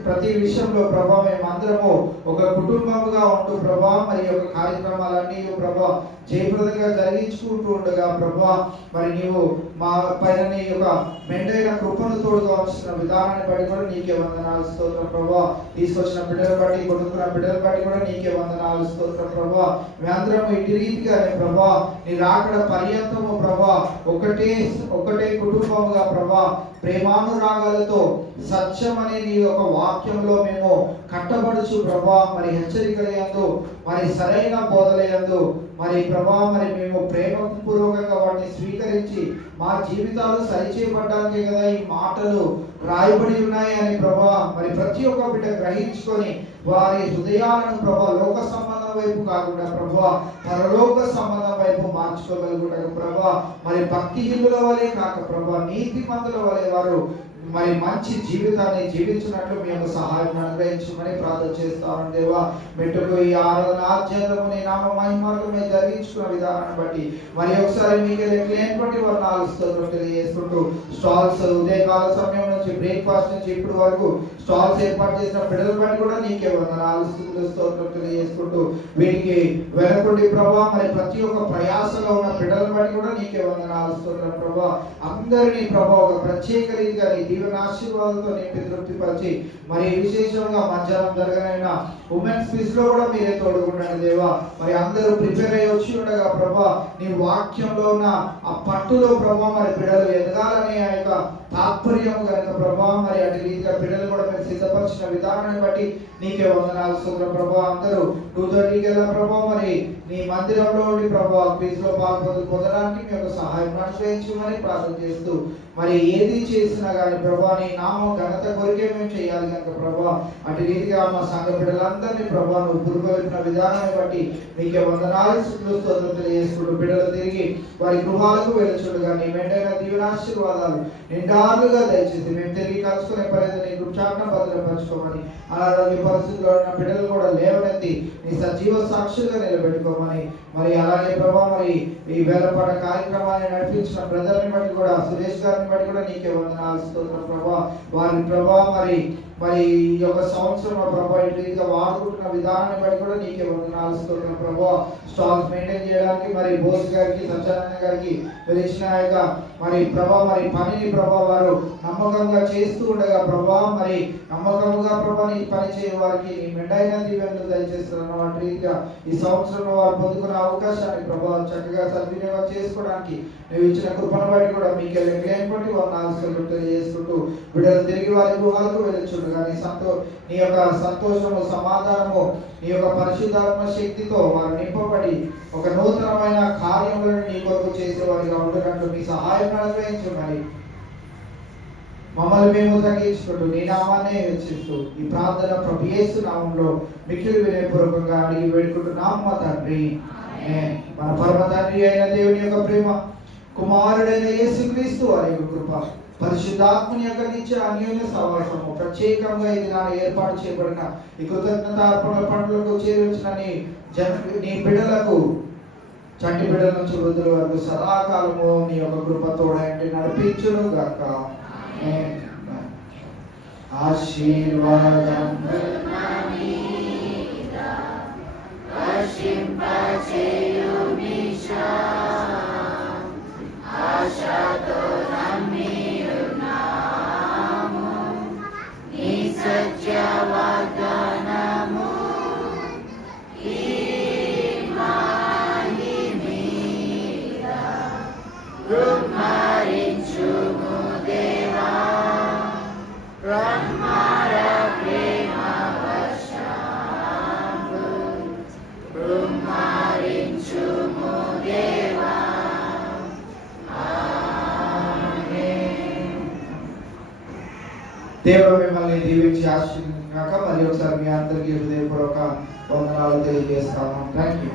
ప్రతి విషయంలో ప్రభా మేము అందరము ఒక కుటుంబముగా ఉంటూ ప్రభా మరి యొక్క కార్యక్రమాలన్నీ ప్రభా జయప్రదంగా జరిగించుకుంటూ ఉండగా ప్రభా మరి నీవు మా పైన నీ యొక్క మెండైన కృపను తోడుగా వచ్చిన విధానాన్ని బట్టి కూడా నీకే వందనాలు స్తోత్రం ప్రభా. తీసుకొచ్చిన బిడ్డలు బట్టి, కొనుక్కున్న బిడ్డలు బట్టి కూడా నీకే వందనాలు స్తోత్రం ప్రభా. మేమందరం ఇటు రీతిగానే ప్రభా నీ రాకడ పర్యంతము ప్రభా ఒకటే కుటుంబముగా ప్రభా ప్రేమానురాగాలతో సత్యం అనే నీ యొక్క వాక్యంలో మేము కట్టబడుచు ప్రభా మరి హెచ్చరికలయందు మరి సరైన బోధలయందు మరి ప్రభా మరి మేము ప్రేమపూర్వకంగా వాటిని స్వీకరించి మా జీవితాలు సరిచేయబడ్డానికి కదా ఈ మాటలు రాయబడి ఉన్నాయి అని ప్రభా మరి ప్రతి ఒక్క బిడ్డ గ్రహించుకొని వారి హృదయాలను ప్రభా లోక సంబంధం వైపు కాకుండా ప్రభా పరలోక సంబంధం వైపు మార్చుకోగలుగుతారు ప్రభా. మరి భక్తిహీనుల వలె కాక ప్రభా నీతిమంతుల వలె వారు మరి మంచి జీవితాన్ని జీవించినట్లు మేము సహాయం అనుగ్రహించమని ప్రార్థన చేస్తాను దేవా. మెట్టుకు ఈ ఆరాధన ఆధ్యాత్మము నీ నామ మహిమార్గమే జరిగించుకున్న విధానాన్ని బట్టి మరి ఒకసారి మీకు లేనటువంటి వర్ణాలు స్తోత్రం తెలియజేసుకుంటూ స్టాల్స్ ఉదయకాల సమయం నుంచి బ్రేక్ఫాస్ట్ నుంచి ఇప్పటి వరకు స్టాల్స్ ఏర్పాటు చేసిన బిడ్డలు బట్టి కూడా నీకే వందనాలు స్తోత్రం తెలియజేసుకుంటూ వీటికి వెనకుండి ప్రభా మరి ప్రతి ఒక్క ప్రయాసంలో ఉన్న బిడ్డలను బట్టి కూడా నీకే వందనాలు స్తోత్రం ప్రభా. అందరినీ ప్రభా ఒక ప్రత్యేక రీతిగా నీ దీవెన ఆశీర్వాదంతో నింపి తృప్తిపరిచి మరి విశేషంగా మధ్యాహ్నం జరగనైనా ఉమెన్స్ క్విజ్ లో కూడా మీరే తోడుకుండండి దేవా. మరి అందరూ ప్రిపేర్ అయ్యి వచ్చి ఉండగా ప్రభా నీ వాక్యంలో ఉన్న ఆ పట్టులో ప్రభా మరి బిడ్డలు ఎదగాలని ఆ యొక్క తాత్పర్యం కనుక ప్రభా మరి అటు రీతిగా బిడ్డలు కూడా మీరు సిద్ధపరిచిన విధానాన్ని బట్టి నీకే వందనాలు స్తోత్రం ప్రభా. అందరూ 2:30కి వెళ్ళా ప్రభా మరి నీ మందిరంలో ఉండి ప్రభా క్విజ్ లో పొందడానికి మీ యొక్క సహాయం అనుగ్రహించమని ప్రార్థన చేస్తూ మరి ఏది చేసినా కానీ ప్రభా నీ నామం ఘనత కొరికే మేము చేయాలి కనుక ప్రభా అటు రీతిగా మా సంఘ బిడ్డలందరినీ ప్రభా నువ్వు పురుగొలిపిన విధానాన్ని బట్టి నీకే వందనాలు స్తోత్రం తెలియజేసుకుంటూ బిడ్డలు తిరిగి వారి గృహాలకు వెళ్ళచుండగా నీ మెండైన దీవెనాశీర్వాదాలు నిండాలుగా దయచేసి మేము తిరిగి కలుసుకునే పర్యటన నీ గుప్చాటన భద్రపరచుకోమని అనారోగ్య పరిస్థితుల్లో ఉన్న బిడ్డలు కూడా లేవనెత్తి నీ సజీవ సాక్షులుగా నిలబెట్టుకోమని మరి అలాగే ప్రభా మరి ఈ వేలపాట కార్యక్రమాన్ని నడిపించిన బ్రదర్ని బట్టి కూడా సురేష్ గారిని బట్టి కూడా నీకే వందనాలు స్తోత్రం ప్రభా వారి ప్రభా మరి ఈ యొక్క సంవత్సరం ప్రభా ఇట్లా వాడుకుంటున్న విధానాన్ని బట్టి కూడా నీకే వందనాలు స్తోత్రం ప్రభా స్టాల్స్ మెయింటైన్ చేయడానికి మరి బోస్ గారికి సత్యానంద గారికి ఇచ్చిన యొక్క మరి ప్రభా మరి పనిని ప్రభా వారు నమ్మకంగా చేస్తూ ఉండగా ప్రభా మరి నమ్మకంగా ప్రభా నీ పని చేయ వారికి నీ మెండైన దీవెనలు దయచేస్తున్నాను అటు రీతిగా ఈ సంవత్సరంలో వారు పొందుకున్న అవకాశాన్ని ప్రభా చక్కగా సద్వినియోగం చేసుకోవడానికి నువ్వు ఇచ్చిన కృపను బట్టి కూడా మీకే లెక్కలేని బట్టి వందనాలు తెలియజేసుకుంటూ బిడ్డలు తిరిగి వారి గృహాలకు వెళ్ళొచ్చుండగా నీ యొక్క సంతోషము సమాధానము నీ యొక్క పరిశుద్ధాత్మ శక్తితో వారు నింపబడి ఒక నూతనమైన కార్యములను నీ కొరకు చేసేవారిగా ఉంటున్నట్లు మీ సహాయం అనుగ్రహించున్నది. మమ్మల్ని మేము తగ్గించుకుంటూ నీ నామాన్నే హెచ్చిస్తూ ఈ ప్రార్థన ప్రభు యేసు నామంలో మిక్కిలి వినయపూర్వకంగా అడిగి వేడుకుంటున్నాం మా తండ్రి. మన పరమ తండ్రి అయిన దేవుని యొక్క ప్రేమ, కుమారుడైన యేసుక్రీస్తు వారి యొక్క కృప, పరిశుద్ధాత్మని యొక్క నిత్య అన్యోన్య సహవాసము ప్రత్యేకంగా ఇది నా ఏర్పాటు చేయబడిన ఈ కృతజ్ఞత అర్పణ పండుగలకు చేరువచ్చిన నీ బిడ్డలకు చంటి బిడ్డల నుంచి వృద్ధుల వరకు సదాకాలము నీ యొక్క కృపతోడంటే నడిపించును గాక. ఆశీర్వాదం దేవుడు మిమ్మల్ని దీవించి ఆశీర్వదించాక మరి ఒకసారి మీ అందరికీ హృదయపూర్వక వందనాలు తెలియజేస్తాము. Thank you.